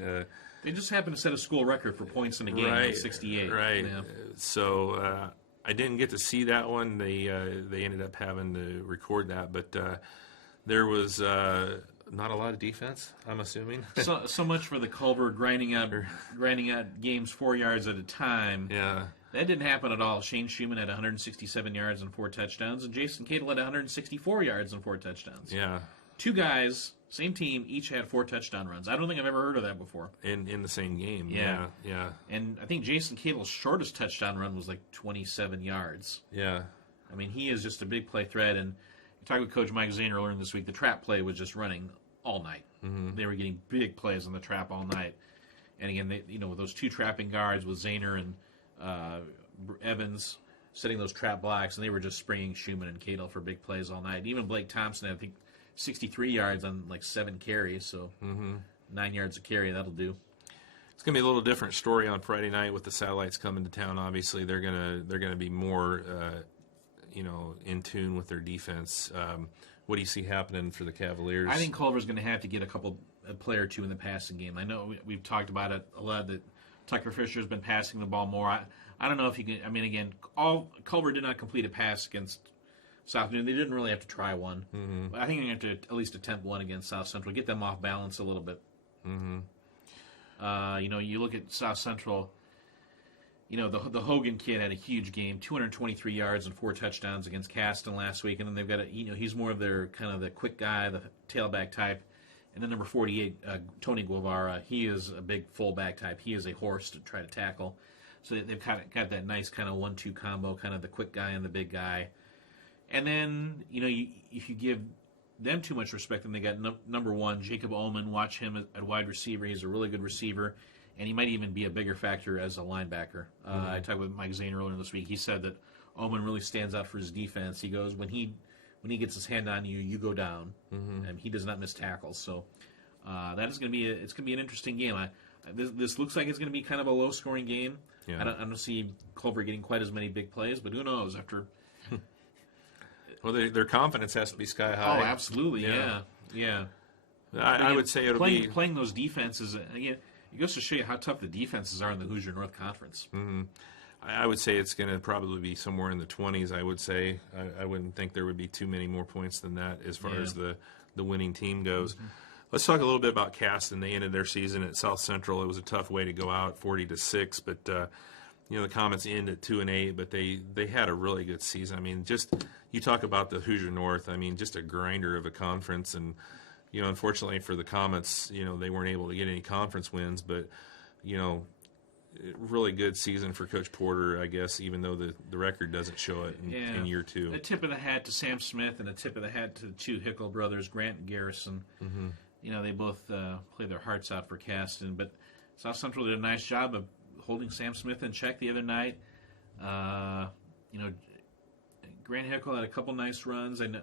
They just happened to set a school record for points in a game, like 68. Right. Yeah. So I didn't get to see that one. They ended up having to record that, but there was not a lot of defense, I'm assuming. so much for the Culver grinding out games 4 yards at a time. Yeah. That didn't happen at all. Shane Schumann had 167 yards and 4 touchdowns, and Jason Cadle had 164 yards and 4 touchdowns. Yeah. Two guys, same team, each had 4 touchdown runs. I don't think I've ever heard of that before. In the same game. Yeah. Yeah. And I think Jason Cadle's shortest touchdown run was like 27 yards. Yeah. I mean, he is just a big play threat, and talked with Coach Mike Zahner earlier this week. The trap play was just running all night. They were getting big plays on the trap all night. And again, with those 2 trapping guards with Zahner and Evans setting those trap blocks, and they were just springing Schumann and Cadle for big plays all night. Even Blake Thompson, I think, 63 yards on like 7 carries, so 9 yards a carry, that'll do. It's going to be a little different story on Friday night with the Satellites coming to town. Obviously, they're gonna be more in tune with their defense. What do you see happening for the Cavaliers? I think Culver's going to have to get a player or two in the passing game. I know we've talked about it a lot that Tucker Fisher's been passing the ball more. I don't know if you can. I mean, again, Culver did not complete a pass against South Newton. They didn't really have to try one. But I think they have to at least attempt one against South Central, get them off balance a little bit. You look at South Central. The Hogan kid had a huge game, 223 yards and 4 touchdowns against Caston last week, and then they've got he's more of their kind of the quick guy, the tailback type, and then number 48, Tony Guevara, he is a big fullback type. He is a horse to try to tackle. So they've kind of got that nice kind of 1-2 combo, kind of the quick guy and the big guy. And then if you give them too much respect, then they got number 1, Jacob Ohman. Watch him at wide receiver. He's a really good receiver. And he might even be a bigger factor as a linebacker. I talked with Mike Zane earlier this week. He said that Ohman really stands out for his defense. He goes, when he gets his hand on you, you go down, and he does not miss tackles. So that is going to be it's going to be an interesting game. This looks like it's going to be kind of a low-scoring game. Yeah. I don't see Culver getting quite as many big plays, but who knows after. Well, their confidence has to be sky high. Oh, absolutely, yeah. I would say it'll be playing those defenses again. It goes to show you how tough the defenses are in the Hoosier North Conference. I would say it's going to probably be somewhere in the 20s, I would say. I wouldn't think there would be too many more points than that as far as the winning team goes. Let's talk a little bit about Caston. They ended their season at South Central. It was a tough way to go out, 40-6, but the Comets end at 2-8, but they had a really good season. I mean, just you talk about the Hoosier North. I mean, just a grinder of a conference, and unfortunately for the Comets, they weren't able to get any conference wins, but really good season for Coach Porter, I guess, even though the record doesn't show it in year 2. A tip of the hat to Sam Smith and a tip of the hat to the 2 Hickle brothers, Grant and Garrison. They both played their hearts out for Caston, but South Central did a nice job of holding Sam Smith in check the other night. Grant Hickle had a couple nice runs, and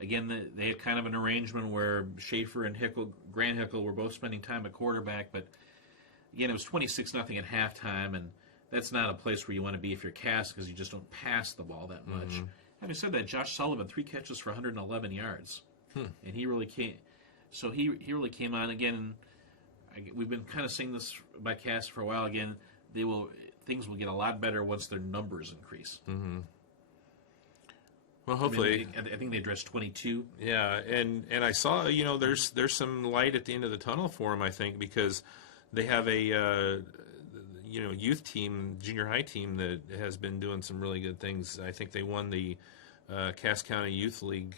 again, they had kind of an arrangement where Schaefer and Grant Hickle were both spending time at quarterback, but again, it was 26-0 at halftime, and that's not a place where you want to be if you're Cass because you just don't pass the ball that much. Having said that, Josh Sullivan, 3 catches for 111 yards, and he really came. So he really came on again. We've been kind of saying this about Cass for a while. Again, things will get a lot better once their numbers increase. Well, hopefully, I think they addressed 22. Yeah, and I saw there's some light at the end of the tunnel for them. I think because they have a youth team, junior high team that has been doing some really good things. I think they won the Cass County Youth League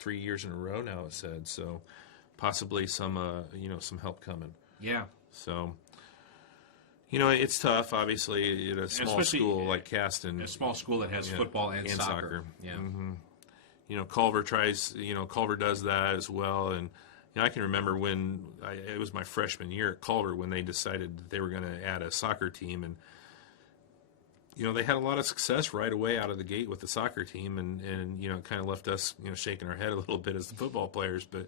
3 years in a row now. It said so, possibly some help coming. Yeah. So. It's tough, obviously, at a small school like Caston. A small school that has football and soccer. Yeah. Culver tries, Culver does that as well. And, I can remember when it was my freshman year at Culver when they decided that they were going to add a soccer team. And, they had a lot of success right away out of the gate with the soccer team. And it kind of left us, shaking our head a little bit as the football players. But,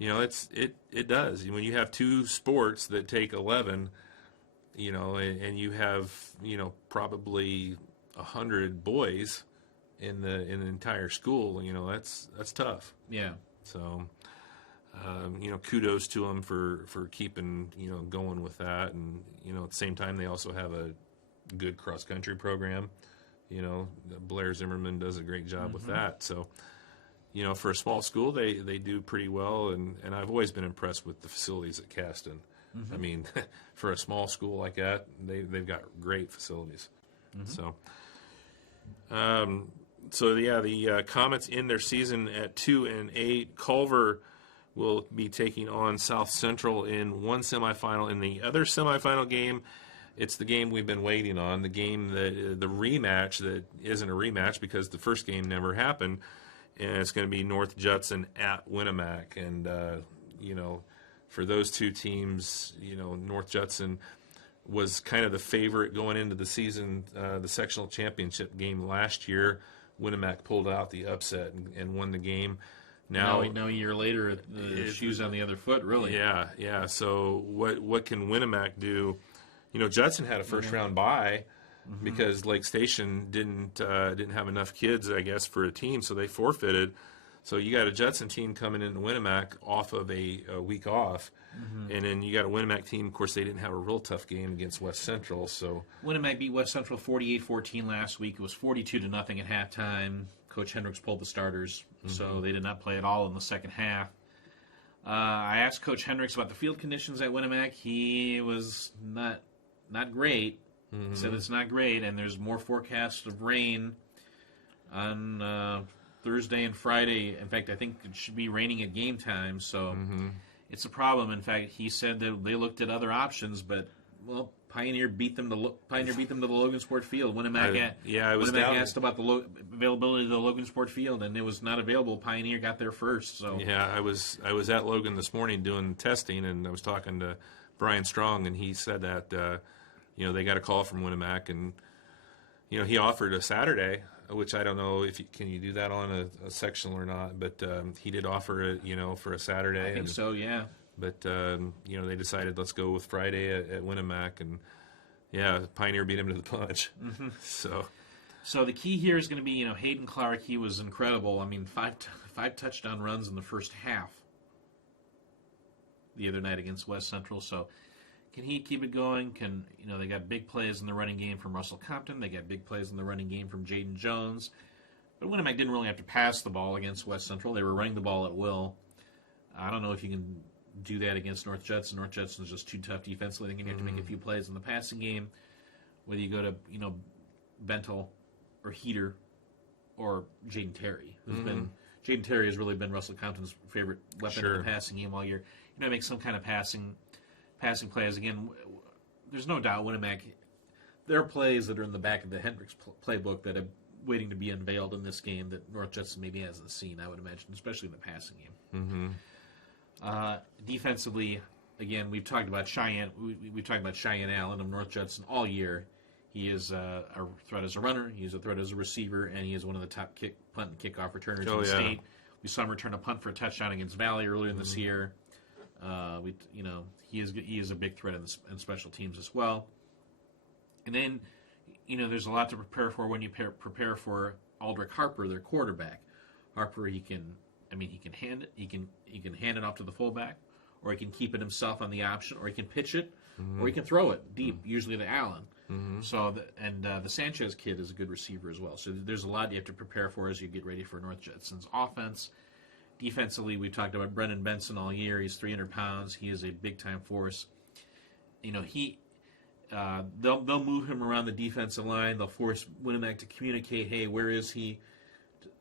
it does. When you have 2 sports that take 11, and you have, probably 100 boys in the entire school, that's tough. Yeah. So, kudos to them for keeping, going with that. And, at the same time, they also have a good cross-country program. Blair Zimmerman does a great job with that. So, for a small school, they do pretty well. And I've always been impressed with the facilities at Caston. I mean, for a small school like that, they've got great facilities. So, the Comets end their season at 2-8. Culver will be taking on South Central in one semifinal. In the other semifinal game, it's the game we've been waiting on. The rematch that isn't a rematch because the first game never happened, and it's going to be North Judson at Winnemac, and for those 2 teams, North Judson was kind of the favorite going into the season, the sectional championship game last year. Winnemac pulled out the upset and won the game. Now a year later, the shoe's on the other foot, really. Yeah. So what can Winnemac do? Judson had a first-round bye because Lake Station didn't have enough kids, I guess, for a team, so they forfeited. So you got a Judson team coming into Winnemac off of a week off, and then you got a Winnemac team. Of course, they didn't have a real tough game against West Central. So Winnemac beat West Central 48-14 last week. It was 42-0 at halftime. Coach Hendricks pulled the starters, so they did not play at all in the second half. I asked Coach Hendricks about the field conditions at Winnemac. He was not great. He said it's not great, and there's more forecast of rain on Thursday and Friday. In fact, I think it should be raining at game time, so it's a problem. In fact, he said that they looked at other options, but Pioneer beat them to the Logansport Field. Winnemac asked about the availability of the Logansport Field, and it was not available. Pioneer got there first. So yeah, I was at Logan this morning doing testing, and I was talking to Brian Strong, and he said that they got a call from Winnemac, and he offered a Saturday, which I don't know if can you do that on a sectional or not, but he did offer it for a Saturday. I think so, yeah. But they decided let's go with Friday at Winnemac, and Pioneer beat him to the punch. So the key here is going to be Hayden Clark. He was incredible. I mean, five touchdown runs in the first half the other night against West Central. So can he keep it going? They got big plays in the running game from Russell Compton. They got big plays in the running game from Jaden Jones. But Winnemac didn't really have to pass the ball against West Central. They were running the ball at will. I don't know if you can do that against North Judson. North Judson's just too tough defensively. I think you have to make a few plays in the passing game, whether you go to Bentel or Heater or Jaden Terry, Jaden Terry has really been Russell Compton's favorite weapon in the passing game all year. Make some kind of passing plays. Again, there's no doubt Winnemac, there are plays that are in the back of the Hendricks playbook that are waiting to be unveiled in this game that North Judson maybe hasn't seen, I would imagine, especially in the passing game. Defensively, again, we've talked about Cheyenne. We've talked about Cheyenne Allen of North Judson all year. He is a threat as a runner. He's a threat as a receiver, and he is one of the top punt and kickoff returners in the state. We saw him return a punt for a touchdown against Valley earlier this year. He is a big threat in special teams as well. And then, there's a lot to prepare for when you prepare for Aldrich Harper, their quarterback. Harper, he can hand it. He can hand it off to the fullback, or he can keep it himself on the option, or he can pitch it, or he can throw it deep, usually to Allen. So, the Sanchez kid is a good receiver as well. So there's a lot you have to prepare for as you get ready for North Judson's offense. Defensively, we've talked about Brendan Benson all year. He's 300 pounds. He is a big-time force. They'll move him around the defensive line. They'll force Winnemac to communicate, hey, where is he,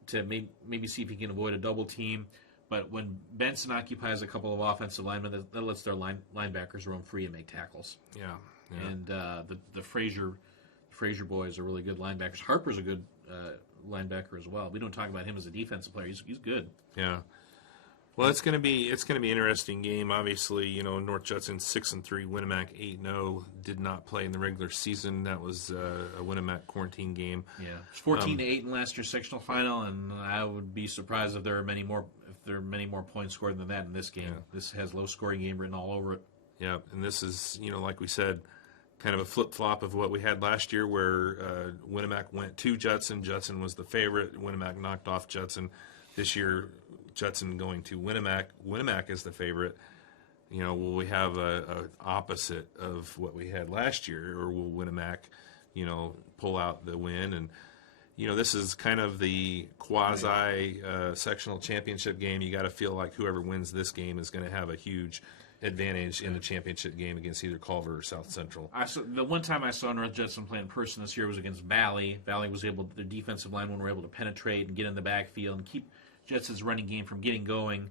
to maybe see if he can avoid a double team. But when Benson occupies a couple of offensive linemen, that lets their linebackers roam free and make tackles. Yeah. And the Frazier boys are really good linebackers. Harper's a good linebacker as well. We don't talk about him as a defensive player. He's good. Yeah. Well, it's going to be an interesting game. Obviously, North Judson 6-3, Winnemac 8-0. Did not play in the regular season. That was a Winnemac quarantine game. Yeah, it's 14-8 in last year's sectional final, and I would be surprised if there are many more points scored than that in this game. Yeah. This has low scoring game written all over it. Yeah, and this is like we said, kind of a flip flop of what we had last year, where Winnemac went to Judson. Judson was the favorite. Winnemac knocked off Judson. This year, Judson going to Winnemac. Winnemac is the favorite. Will we have a opposite of what we had last year, or will Winnemac, pull out the win? And this is kind of the quasi sectional championship game. You got to feel like whoever wins this game is going to have a huge advantage in the championship game against either Culver or South Central. The one time I saw North Judson play in person this year was against Valley. Valley was their defensive linemen were able to penetrate and get in the backfield and keep Judson's running game from getting going.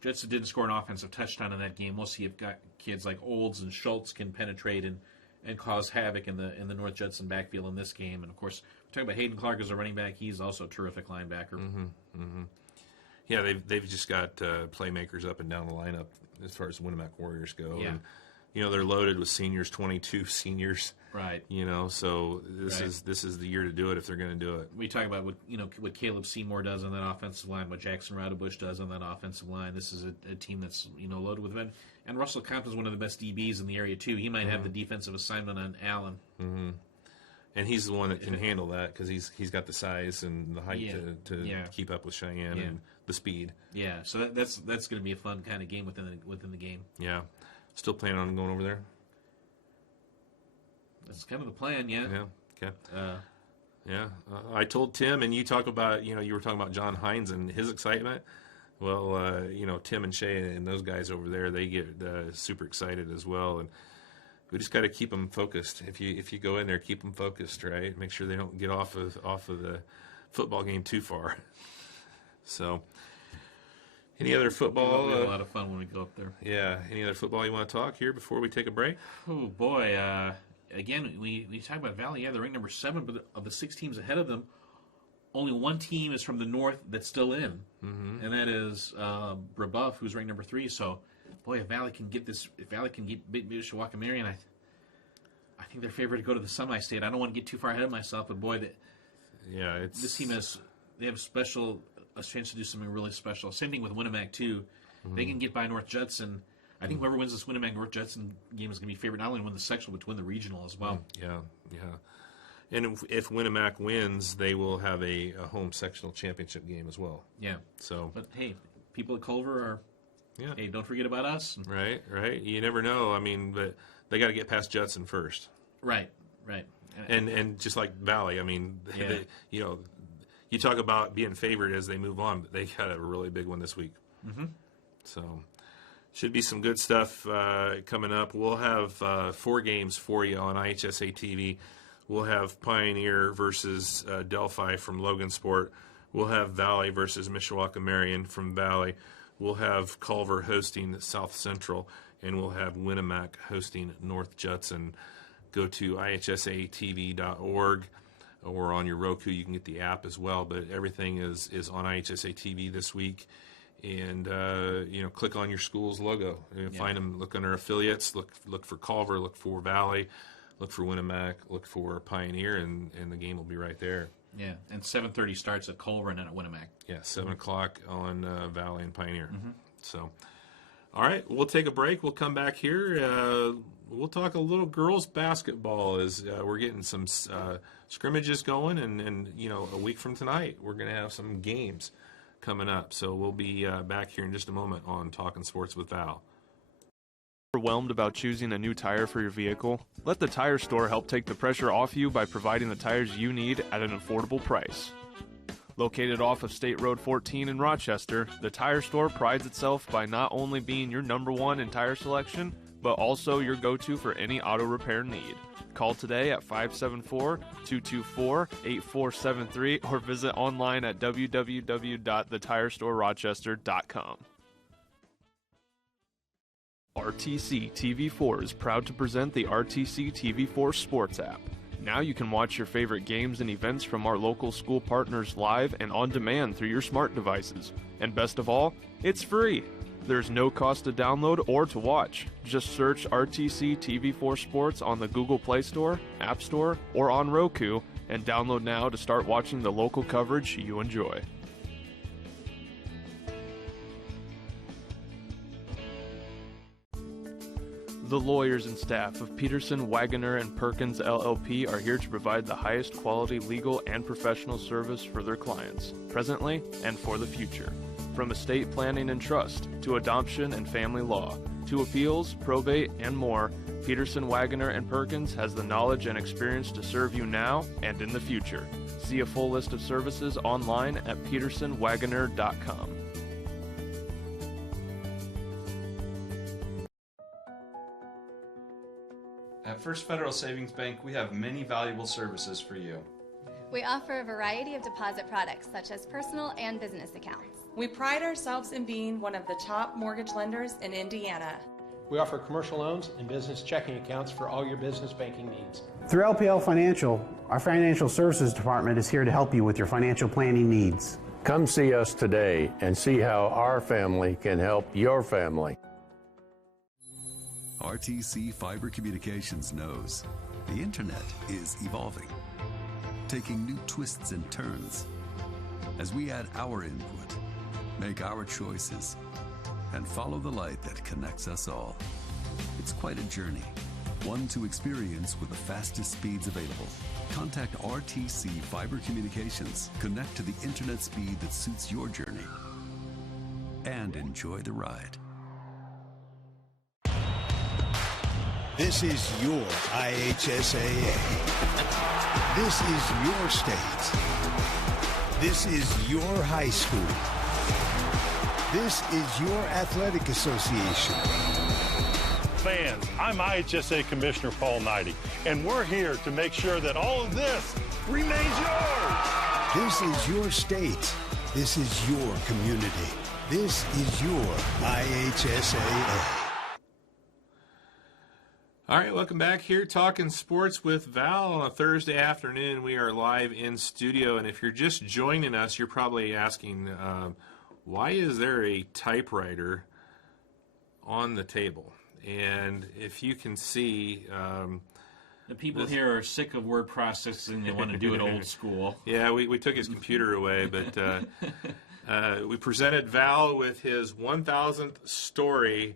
Judson didn't score an offensive touchdown in that game. We'll see if kids like Olds and Schultz can penetrate and cause havoc in the North Judson backfield in this game. And of course, we're talking about Hayden Clark as a running back. He's also a terrific linebacker. Yeah, they've just got playmakers up and down the lineup as far as Winnemac Warriors go. Yeah. And they're loaded with seniors, 22 seniors. Right. So this is the year to do it if they're going to do it. We talk about what Caleb Seymour does on that offensive line, what Jackson Radebush does on that offensive line. This is a team that's loaded with men. And Russell Compton's one of the best DBs in the area too. He might have the defensive assignment on Allen. Mm-hmm. And he's the one that can handle that because he's got the size and the height to keep up with Cheyenne and the speed. Yeah, so that's going to be a fun kind of game within the game. Yeah, still planning on going over there. That's kind of the plan, yeah. Yeah. Okay. I told Tim, and you talk about you were talking about John Hines and his excitement. Well, Tim and Shay and those guys over there, they get super excited as well, and we just got to keep them focused. If you go in there, keep them focused, right? Make sure they don't get off of the football game too far. So, any other football? It'll be a lot of fun when we go up there. Yeah. Any other football you want to talk here before we take a break? Oh boy. Again, we talk about Valley. Yeah, they're ranked number 7, but of the 6 teams ahead of them, only one team is from the north that's still in, and that is Brebeuf, who's ranked number 3. So. Boy, if Valley can get Mishawaka Marion, I think they're favored to go to the semi-state. I don't want to get too far ahead of myself, but boy, this team have a chance to do something really special. Same thing with Winnemac too. They can get by North Judson. I think whoever wins this Winnemac North Judson game is going to be favored not only to win the sectional but to win the regional as well. Yeah. And if Winnemac wins, they will have a home sectional championship game as well. Yeah. So, but hey, people at Culver are. Yeah. Hey, don't forget about us. Right. You never know. I mean, but they got to get past Judson first. Right. And just like Valley, I mean, you talk about being favored as they move on, but they got a really big one this week. Mm-hmm. So, should be some good stuff coming up. We'll have 4 games for you on IHSA TV. We'll have Pioneer versus Delphi from Logan Sport. We'll have Valley versus Mishawaka Marion from Valley. We'll have Culver hosting South Central, and we'll have Winnemac hosting North Judson. Go to ihsatv.org, or on your Roku. You can get the app as well, but everything is on IHSA TV this week. And, click on your school's logo. Find them, look under affiliates, look for Culver, look for Valley, look for Winnemac, look for Pioneer, and the game will be right there. Yeah, and 7:30 starts at Culver and then at Winnemac. Yeah, 7 o'clock on Valley and Pioneer. So, all right, we'll take a break. We'll come back here. We'll talk a little girls basketball as we're getting some scrimmages going, and a week from tonight we're going to have some games coming up. So we'll be back here in just a moment on Talking Sports with Val. Overwhelmed about choosing a new tire for your vehicle? Let the Tire Store help take the pressure off you by providing the tires you need at an affordable price. Located off of State Road 14 in Rochester, the Tire Store prides itself by not only being your #1 in tire selection, but also your go-to for any auto repair need. Call today at 574-224-8473 or visit online at www.thetirestororochester.com. Rtc Tv4 is proud to present the Rtc Tv4 Sports App. Now you can watch your favorite games and events from our local school partners live and on demand through your smart devices. And best of all, it's free. There's no cost to download or to watch. Just search Rtc Tv4 Sports on the Google Play Store, App Store, or on Roku, and download now to start watching the local coverage you enjoy. The lawyers and staff of Peterson, Wagner, and Perkins LLP are here to provide the highest quality legal and professional service for their clients, presently and for the future. From estate planning and trust, to adoption and family law, to appeals, probate, and more, Peterson, Wagner, and Perkins has the knowledge and experience to serve you now and in the future. See a full list of services online at petersonwagner.com. At First Federal Savings Bank, we have many valuable services for you. We offer a variety of deposit products, such as personal and business accounts. We pride ourselves in being one of the top mortgage lenders in Indiana. We offer commercial loans and business checking accounts for all your business banking needs. Through LPL Financial, our financial services department is here to help you with your financial planning needs. Come see us today and see how our family can help your family. RTC Fiber Communications knows the internet is evolving, taking new twists and turns. As we add our input, make our choices, and follow the light that connects us all. It's quite a journey, one to experience with the fastest speeds available. Contact RTC Fiber Communications. Connect to the internet speed that suits your journey and enjoy the ride. This is your IHSAA. This is your state. This is your high school. This is your athletic association. Fans, I'm IHSA Commissioner Paul Knighty, and we're here to make sure that all of this remains yours. This is your state. This is your community. This is your IHSAA. All right, welcome back here, Talking Sports with Val on a Thursday afternoon. We are live in studio, and if you're just joining us, you're probably asking, why is there a typewriter on the table? And if you can see... the people here are sick of word processing. They want to do it old school. Yeah, we took his computer away, but we presented Val with his 1,000th story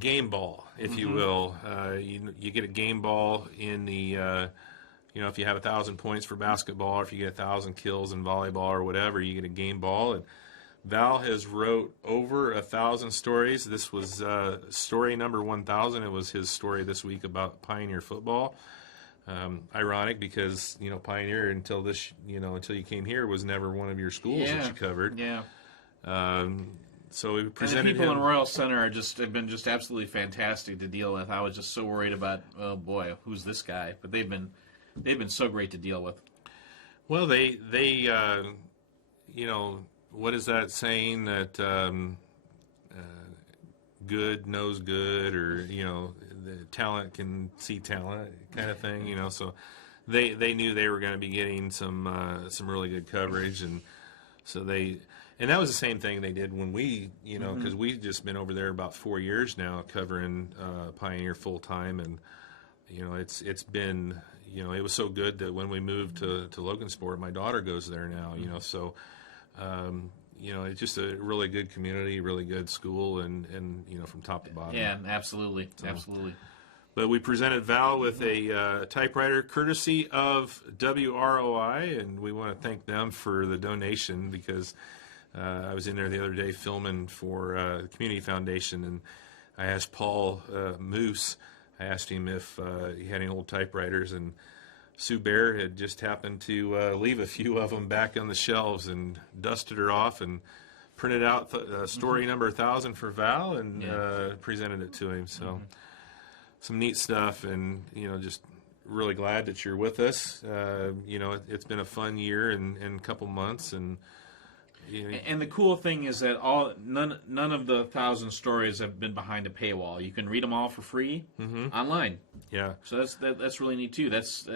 game ball, if you will. You get a game ball in the, if you have 1,000 points for basketball, or if you get 1,000 kills in volleyball or whatever, you get a game ball. And Val has wrote over 1,000 stories. This was story number 1,000. It was his story this week about Pioneer football. Ironic because, Pioneer until you came here was never one of your schools that you covered. Yeah. So we presented and the people him. in Royal Center have been just absolutely fantastic to deal with. I was just so worried about, oh boy, who's this guy? But they've been so great to deal with. Well, they what is that saying that good knows good, or the talent can see talent kind of thing. So they knew they were going to be getting some really good coverage, and so and that was the same thing they did when we, because we've just been over there about 4 years now covering Pioneer full time, and it's been it was so good that when we moved to Logansport, my daughter goes there now. So it's just a really good community, really good school, and from top to bottom. Yeah, absolutely, absolutely. But we presented Val with a typewriter courtesy of WROI, and we want to thank them for the donation because I was in there the other day filming for the Community Foundation, and I asked Paul Moose, I asked him if he had any old typewriters, and Sue Bear had just happened to leave a few of them back on the shelves and dusted her off and printed out story number 1,000 for Val and presented it to him. So some neat stuff, and just really glad that you're with us. It's been a fun year and a couple months, and and the cool thing is that none of the 1,000 stories have been behind a paywall. You can read them all for free online. Yeah. So that's really neat too. That's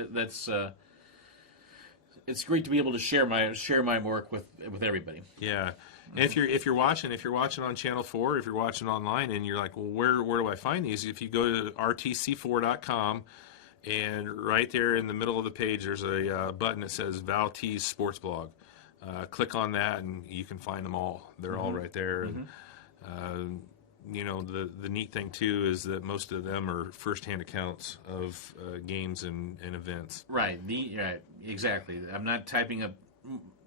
it's great to be able to share my work with everybody. Yeah. And if you're watching on Channel 4, if you're watching online and you're like, well, where do I find these? If you go to rtc4.com, and right there in the middle of the page, there's a button that says Val T's Sports Blog. Click on that, and you can find them all. They're all right there. And, the neat thing, too, is that most of them are first-hand accounts of games and events. Right. Right. Exactly. I'm not typing up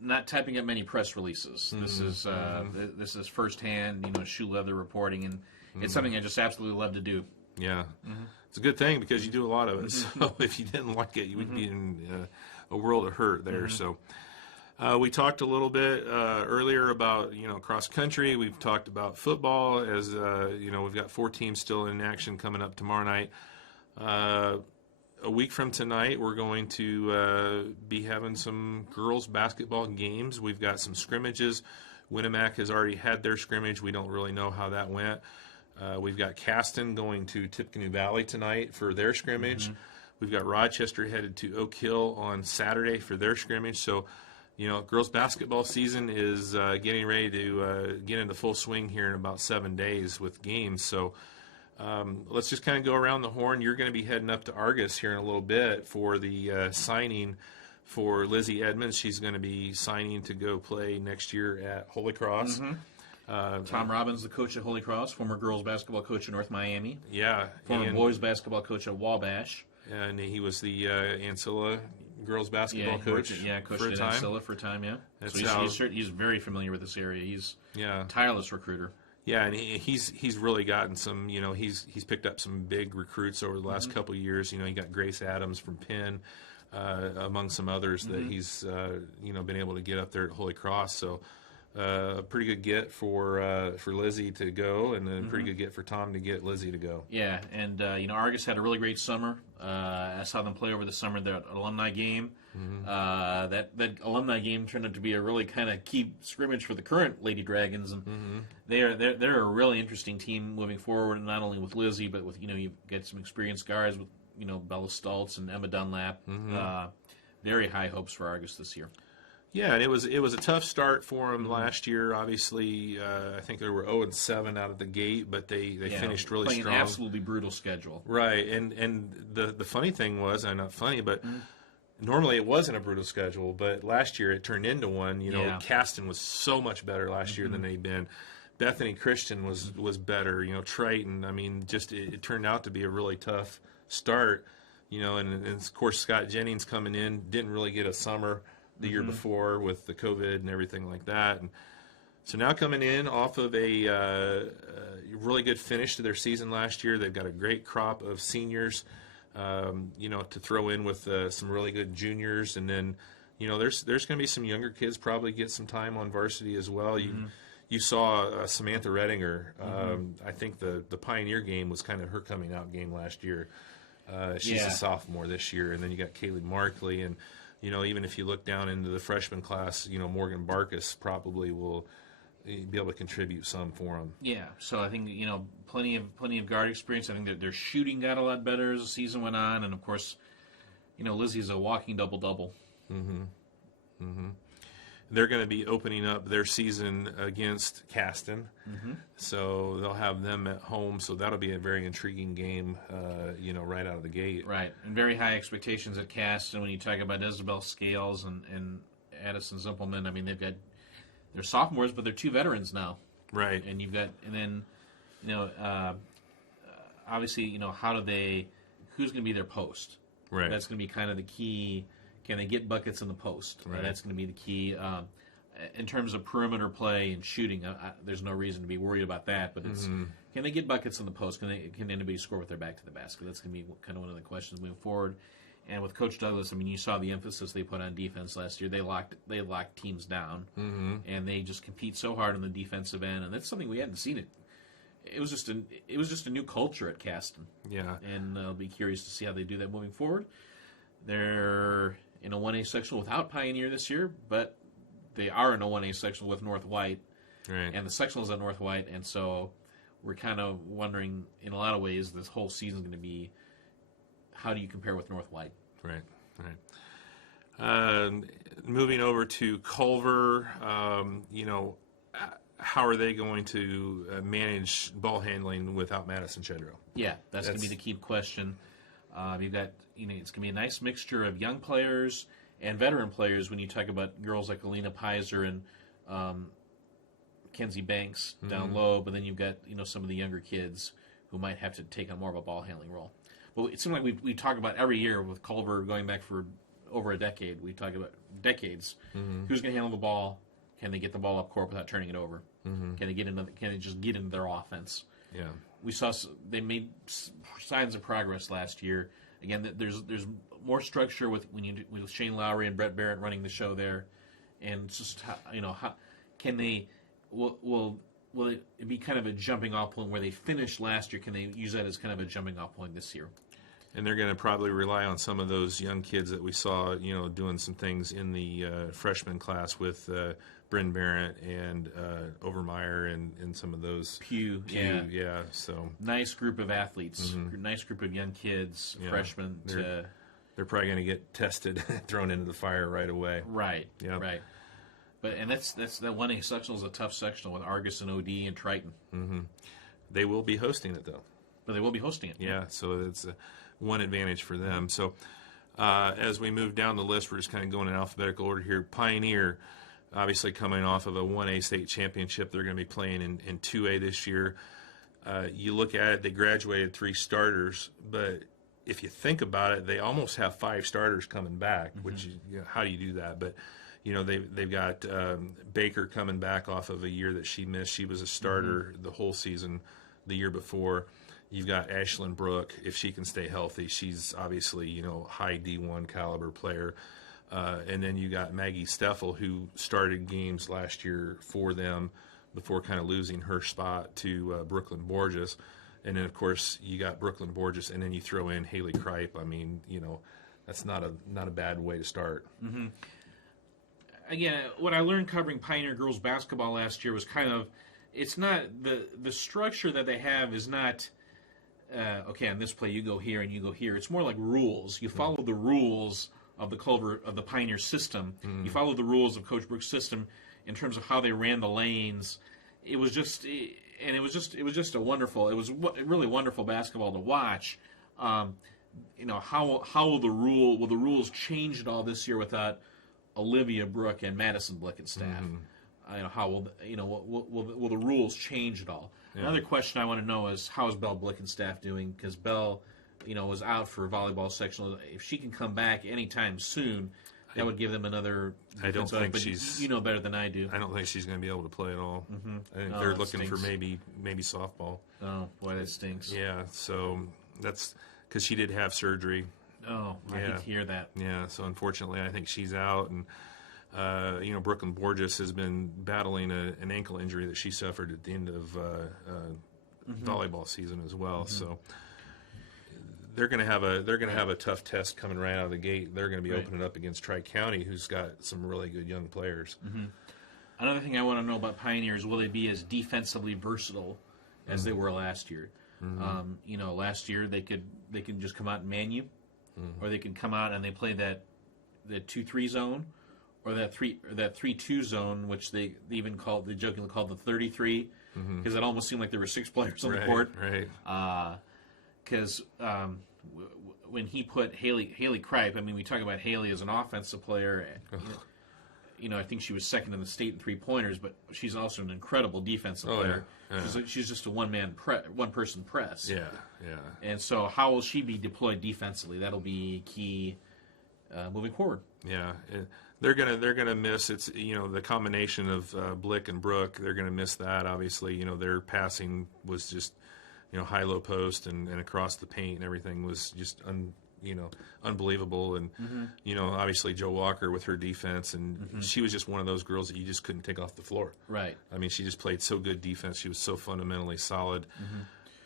many press releases. This is firsthand, shoe leather reporting, and it's something I just absolutely love to do. Yeah. It's a good thing because you do a lot of it. So if you didn't like it, you would be in a world of hurt there. So. We talked a little bit earlier about cross country. We've talked about football, as we've got 4 teams still in action coming up tomorrow night. A week from tonight, we're going to be having some girls basketball games. We've got some scrimmages. Winnemac has already had their scrimmage. We don't really know how that went. We've got Caston going to Tippecanoe Valley tonight for their scrimmage. We've got Rochester headed to Oak Hill on Saturday for their scrimmage. So girls basketball season is getting ready to get into full swing here in about 7 days with games. So Let's just kind of go around the horn. You're going to be heading up to Argus here in a little bit for the signing for Lizzie Edmonds. She's going to be signing to go play next year at Holy Cross. Tom Robbins, the coach at Holy Cross, former girls basketball coach at North Miami. Yeah. Former boys basketball coach at Wabash. And he was the Ancilla girls basketball coach. Coached for a at time. Ancilla for a time, yeah. That's So he's very familiar with this area. He's a tireless recruiter. Yeah, and he's really gotten some, he's picked up some big recruits over the last couple of years. He got Grace Adams from Penn, among some others that he's, been able to get up there at Holy Cross. So a pretty good get for Lizzie to go, and a pretty good get for Tom to get Lizzie to go. Yeah, and, Argus had a really great summer. I saw them play over the summer, their alumni game. That alumni game turned out to be a really kind of key scrimmage for the current Lady Dragons, and they're a really interesting team moving forward. Not only with Lizzie, but with you've got some experienced guys with Bella Stultz and Emma Dunlap. Very high hopes for Argus this year. Yeah, and it was a tough start for them last year. Obviously, I think they were 0-7 out of the gate, but they finished really playing strong. An absolutely brutal schedule. Right, and the funny thing was, not funny, but normally it wasn't a brutal schedule, but last year it turned into one. Caston was so much better last year than they'd been. Bethany Christian was better. Triton. I mean, just it turned out to be a really tough start. And of course Scott Jennings coming in didn't really get a summer the year before with the COVID and everything like that. And so now coming in off of a really good finish to their season last year, they've got a great crop of seniors, to throw in with some really good juniors. And then, there's going to be some younger kids probably get some time on varsity as well. You saw Samantha Redinger. I think the Pioneer game was kind of her coming out game last year. She's a sophomore this year. And then you got Kaylee Markley, and even if you look down into the freshman class, Morgan Barkus probably will be able to contribute some for them. Yeah, so I think plenty of guard experience. I think that their shooting got a lot better as the season went on, and of course, Lizzie's a walking double-double. They're going to be opening up their season against Caston, so they'll have them at home. So that'll be a very intriguing game, right out of the gate. Right, and very high expectations at Caston. When you talk about Isabel Scales and Addison Zimpelman, I mean they're sophomores, but they're two veterans now. Right, and then obviously who's going to be their post? Right, that's going to be kind of the key. Can they get buckets in the post? Right. That's going to be the key. In terms of perimeter play and shooting, there's no reason to be worried about that. But it's can they get buckets in the post? Can anybody score with their back to the basket? That's going to be kind of one of the questions moving forward. And with Coach Douglas, I mean, you saw the emphasis they put on defense last year. They locked teams down, and they just compete so hard on the defensive end, and that's something we hadn't seen. It was just a new culture at Caston. Yeah, and I'll be curious to see how they do that moving forward. They're in a 1A sectional without Pioneer this year, but they are in a 1A sectional with North White, right? And the sectional is at North White, and so we're kind of wondering, in a lot of ways, this whole season is going to be, how do you compare with North White? Right. Moving over to Culver, how are they going to manage ball handling without Madison Shedrow? Yeah, that's going to be the key question. You've got, it's going to be a nice mixture of young players and veteran players when you talk about girls like Alina Pizer and Kenzie Banks down low, but then you've got, some of the younger kids who might have to take on more of a ball handling role. Well, it seems like we talk about every year with Culver going back for over a decade. We talk about decades. Who's going to handle the ball? Can they get the ball up court without turning it over? Can they just get into their offense? Yeah. We saw they made signs of progress last year. Again, there's more structure with Shane Lowry and Brett Barrett running the show there, and just how can they will it be kind of a jumping off point where they finished last year? Can they use that as kind of a jumping off point this year? And they're going to probably rely on some of those young kids that we saw, doing some things in the freshman class with Bryn Barrett and Overmeyer and some of those. Pew. Yeah. So nice group of athletes, nice group of young kids, freshmen. They're probably going to get tested, thrown into the fire right away. Right. Yeah. Right. But that's that 1A sectional is a tough sectional with Argus and OD and Triton. They will be hosting it though. But they will be hosting it. Yeah, so it's one advantage for them. So as we move down the list, we're just kind of going in alphabetical order here. Pioneer, obviously coming off of a 1A state championship. They're going to be playing in 2A this year. You look at it, they graduated 3 starters, but if you think about it, they almost have 5 starters coming back, which, how do you do that? But, they've got Baker coming back off of a year that she missed. She was a starter the whole season the year before. You've got Ashlyn Brooke. If she can stay healthy, she's obviously, high D1 caliber player. And then you got Maggie Steffel, who started games last year for them before kind of losing her spot to Brooklyn Borges. And then, of course, you got Brooklyn Borges, and then you throw in Haley Kripe. I mean, that's not a bad way to start. Mm-hmm. Again, what I learned covering Pioneer girls basketball last year was kind of, it's not, the structure that they have is not, okay, on this play you go here and you go here. It's more like rules. You follow the rules of the Pioneer system. You follow the rules of Coach Brooks' system in terms of how they ran the lanes. It was just a wonderful. It was really wonderful basketball to watch. How will the rules change at all this year without Olivia Brooke and Madison Blickenstaff? How will the rules change at all? Yeah. Another question I want to know is, how is Belle Blickenstaff doing? Because Belle, was out for volleyball sectional. If she can come back anytime soon, that would give them another. I don't think she's. You know better than I do. I don't think she's going to be able to play at all. I think they're looking for maybe softball. Oh boy, that stinks. Yeah, so that's because she did have surgery. Oh, I hate to hear that. Yeah, so unfortunately, I think she's out, and Brooklyn Borges has been battling an ankle injury that she suffered at the end of volleyball season as well. So they're going to have a tough test coming right out of the gate. They're going to be opening up against Tri-County, who's got some really good young players. Another thing I want to know about Pioneers: will they be as defensively versatile as they were last year? Last year they could just come out and man you, or they could come out and they play that 2-3 zone, or that 3-2 zone, which they jokingly called the 33, because it almost seemed like there were 6 players on the court. Right. Because when he put Haley Kripe, I mean, we talk about Haley as an offensive player. I think she was second in the state in 3-pointers, but she's also an incredible defensive player. Yeah. She's just a one-person press. Yeah. And so, how will she be deployed defensively? That'll be key moving forward. Yeah, they're gonna miss. It's the combination of Blick and Brooke. They're gonna miss that. Obviously, their passing was just high-low post and across the paint, and everything was just unbelievable. And obviously Joe Walker with her defense, and she was just one of those girls that you just couldn't take off the floor. Right. I mean, she just played so good defense. She was so fundamentally solid.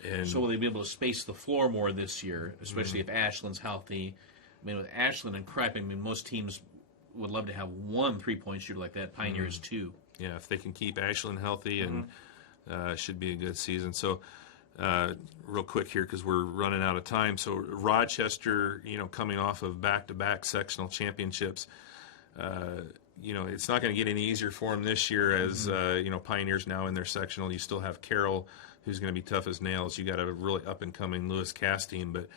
And so will they be able to space the floor more this year, especially if Ashlyn's healthy? I mean, with Ashlyn and Kripe, I mean, most teams would love to have one 3-point shooter like that. Pioneers 2. Yeah, if they can keep Ashlyn healthy, and should be a good season. So. Real quick here, because we're running out of time. So Rochester, coming off of back-to-back sectional championships, it's not going to get any easier for them this year as, Pioneers now in their sectional. You still have Carroll, who's going to be tough as nails. You got a really up-and-coming Lewis Cass team. But,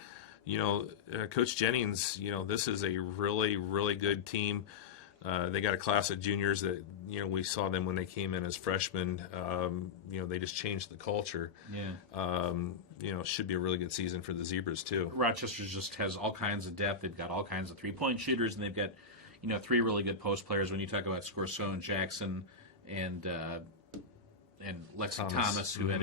Coach Jennings, this is a really, really good team. They got a class of juniors that, we saw them when they came in as freshmen. They just changed the culture. Yeah. Should be a really good season for the Zebras, too. Rochester just has all kinds of depth. They've got all kinds of 3-point shooters, and they've got, 3 really good post players. When you talk about Scorso and Jackson and Lexi Thomas, who had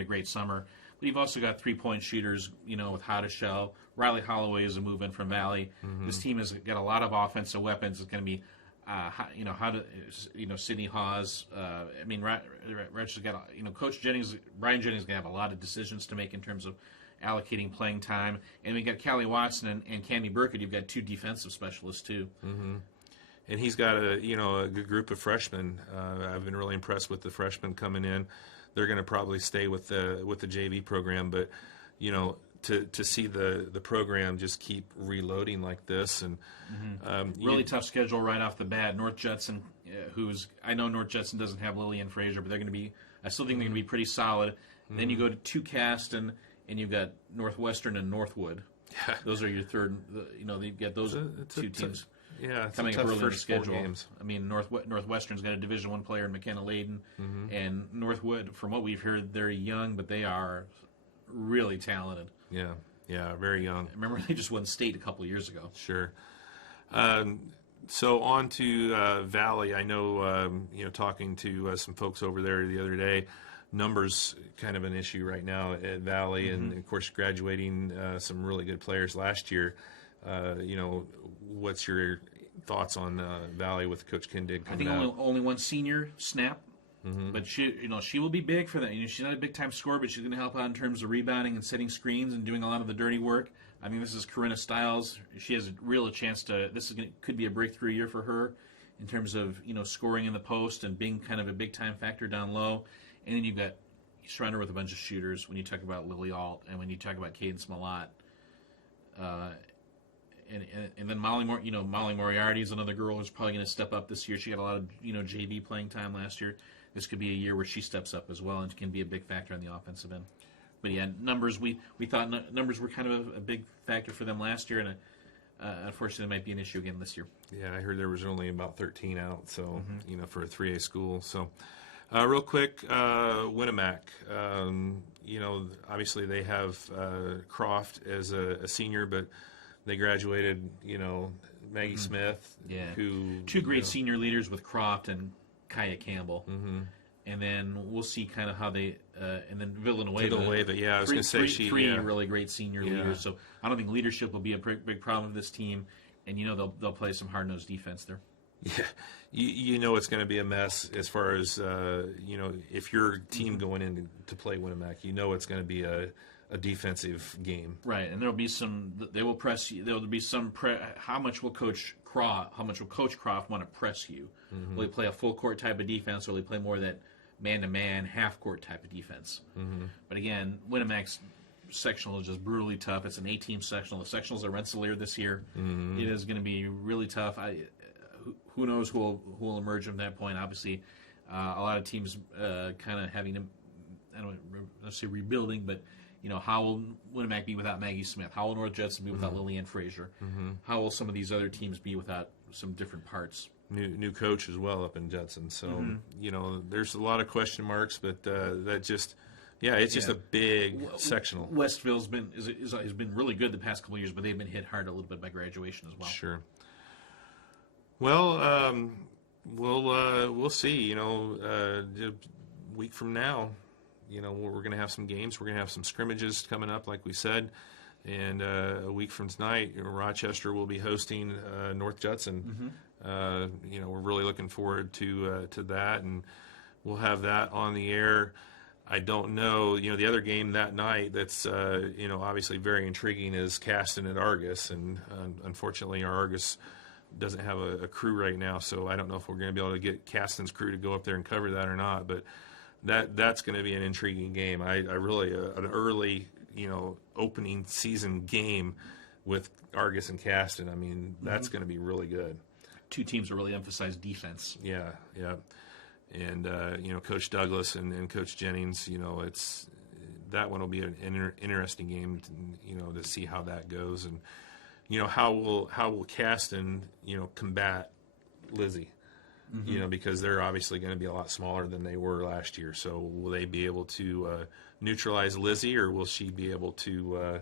a great summer. But you've also got 3-point shooters, with Hottishell. Riley Holloway is a move in from Valley. This team has got a lot of offensive weapons. It's going to be, Sydney Hawes. Rochester's got, Coach Jennings, Brian Jennings is going to have a lot of decisions to make in terms of allocating playing time. And we got Callie Watson and Cammie Burkett. You've got 2 defensive specialists too. And he's got a good group of freshmen. I've been really impressed with the freshmen coming in. They're going to probably stay with the JV program, but to see the program just keep reloading like this, and really tough schedule right off the bat. North Judson, I know North Judson doesn't have Lillian Fraser, but they're going to be. I still think they're going to be pretty solid. Then you go to 2 Cast and and you've got Northwestern and Northwood. Yeah. Those are your third. You get those two teams. It's coming a up tough early in the first 4 schedule. games. I mean, Northwestern's got a Division I player in McKenna Layden, and Northwood, from what we've heard, they're young, but they are really talented. Yeah, very young. I remember they just won state a couple of years ago. Sure. So on to Valley. I know, talking to some folks over there the other day, numbers kind of an issue right now at Valley, and of course graduating some really good players last year. What's your thoughts on Valley with Coach Kindig coming I think out? only one senior snap, but she will be big for that. She's not a big time scorer, but she's going to help out in terms of rebounding and setting screens and doing a lot of the dirty work. I mean, this is Corinna Stiles. She has a chance to. Could be a breakthrough year for her in terms of scoring in the post and being kind of a big time factor down low. And then you surround her with a bunch of shooters when you talk about Lily Alt and when you talk about Caden Smollett. And then Molly Moriarty is another girl who's probably going to step up this year. She got a lot of JV playing time last year. This could be a year where she steps up as well and can be a big factor on the offensive end. But yeah, numbers we thought numbers were kind of a big factor for them last year, and unfortunately, it might be an issue again this year. Yeah, I heard there was only about 13 out, so for a 3A school. So, real quick, Winnemac. Obviously they have Croft as a senior, but they graduated. Maggie Smith, who two great senior leaders with Croft and Kaya Campbell. And then we'll see kind of how they, and then Villanueva. Yeah, I was going to say three really great senior leaders. So I don't think leadership will be a big problem with this team, and they'll play some hard nosed defense there. Yeah, it's going to be a mess as far as if your team going in to play Winnemac, it's going to be a defensive game. Right, and there'll be some. They will press you. There'll be some. How much will Coach Croft want to press you? Will he play a full court type of defense, or will he play more of that man-to-man, half-court type of defense? But again, Winnemac's sectional is just brutally tough. It's an 8-team sectional. The sectionals at Rensselaer this year. It is going to be really tough. Who knows who will emerge from that point? Obviously, a lot of teams kind of having to, I don't want to say rebuilding, but how will Winnemac be without Maggie Smith? How will North Judson be without Lillian Frazier? How will some of these other teams be without some different parts? New coach as well up in Judson. So, there's a lot of question marks, but that just, it's just a big sectional. Westville's has been really good the past couple of years, but they've been hit hard a little bit by graduation as well. Sure. Well, we'll see. A week from now, we're going to have some games. We're going to have some scrimmages coming up, like we said. And a week from tonight, Rochester will be hosting North Judson. We're really looking forward to that, and we'll have that on the air. I don't know, the other game that night that's, obviously very intriguing is Caston at Argus, and unfortunately our Argus doesn't have a crew right now, so I don't know if we're going to be able to get Caston's crew to go up there and cover that or not, but that's going to be an intriguing game. I really, an early, opening season game with Argus and Caston, I mean, that's going to be really good. Two teams that really emphasize defense. Yeah. And, Coach Douglas and Coach Jennings, that one will be an interesting game, to see how that goes. And, how will Caston, combat Lizzie? Because they're obviously going to be a lot smaller than they were last year. So will they be able to neutralize Lizzie, or will she be able to,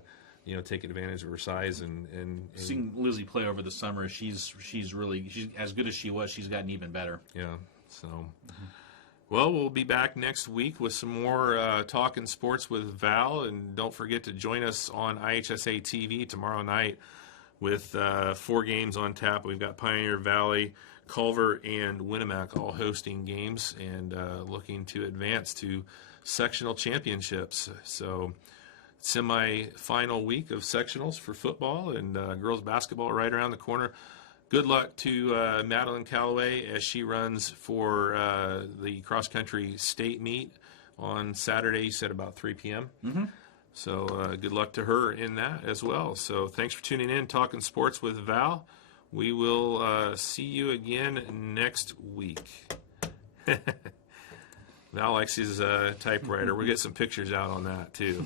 take advantage of her size and seeing Lizzie play over the summer, she's as good as she was. She's gotten even better. Yeah. So, well, we'll be back next week with some more talking sports with Val, and don't forget to join us on IHSA TV tomorrow night with 4 games on tap. We've got Pioneer Valley, Culver, and Winnemac all hosting games and looking to advance to sectional championships. So, semi-final week of sectionals for football, and girls basketball right around the corner. Good luck to Madeline Calloway as she runs for the cross-country state meet on Saturday, you said about 3 p.m. So good luck to her in that as well. So thanks for tuning in, Talking Sports with Val. We will see you again next week. Val likes his typewriter. We'll get some pictures out on that, too.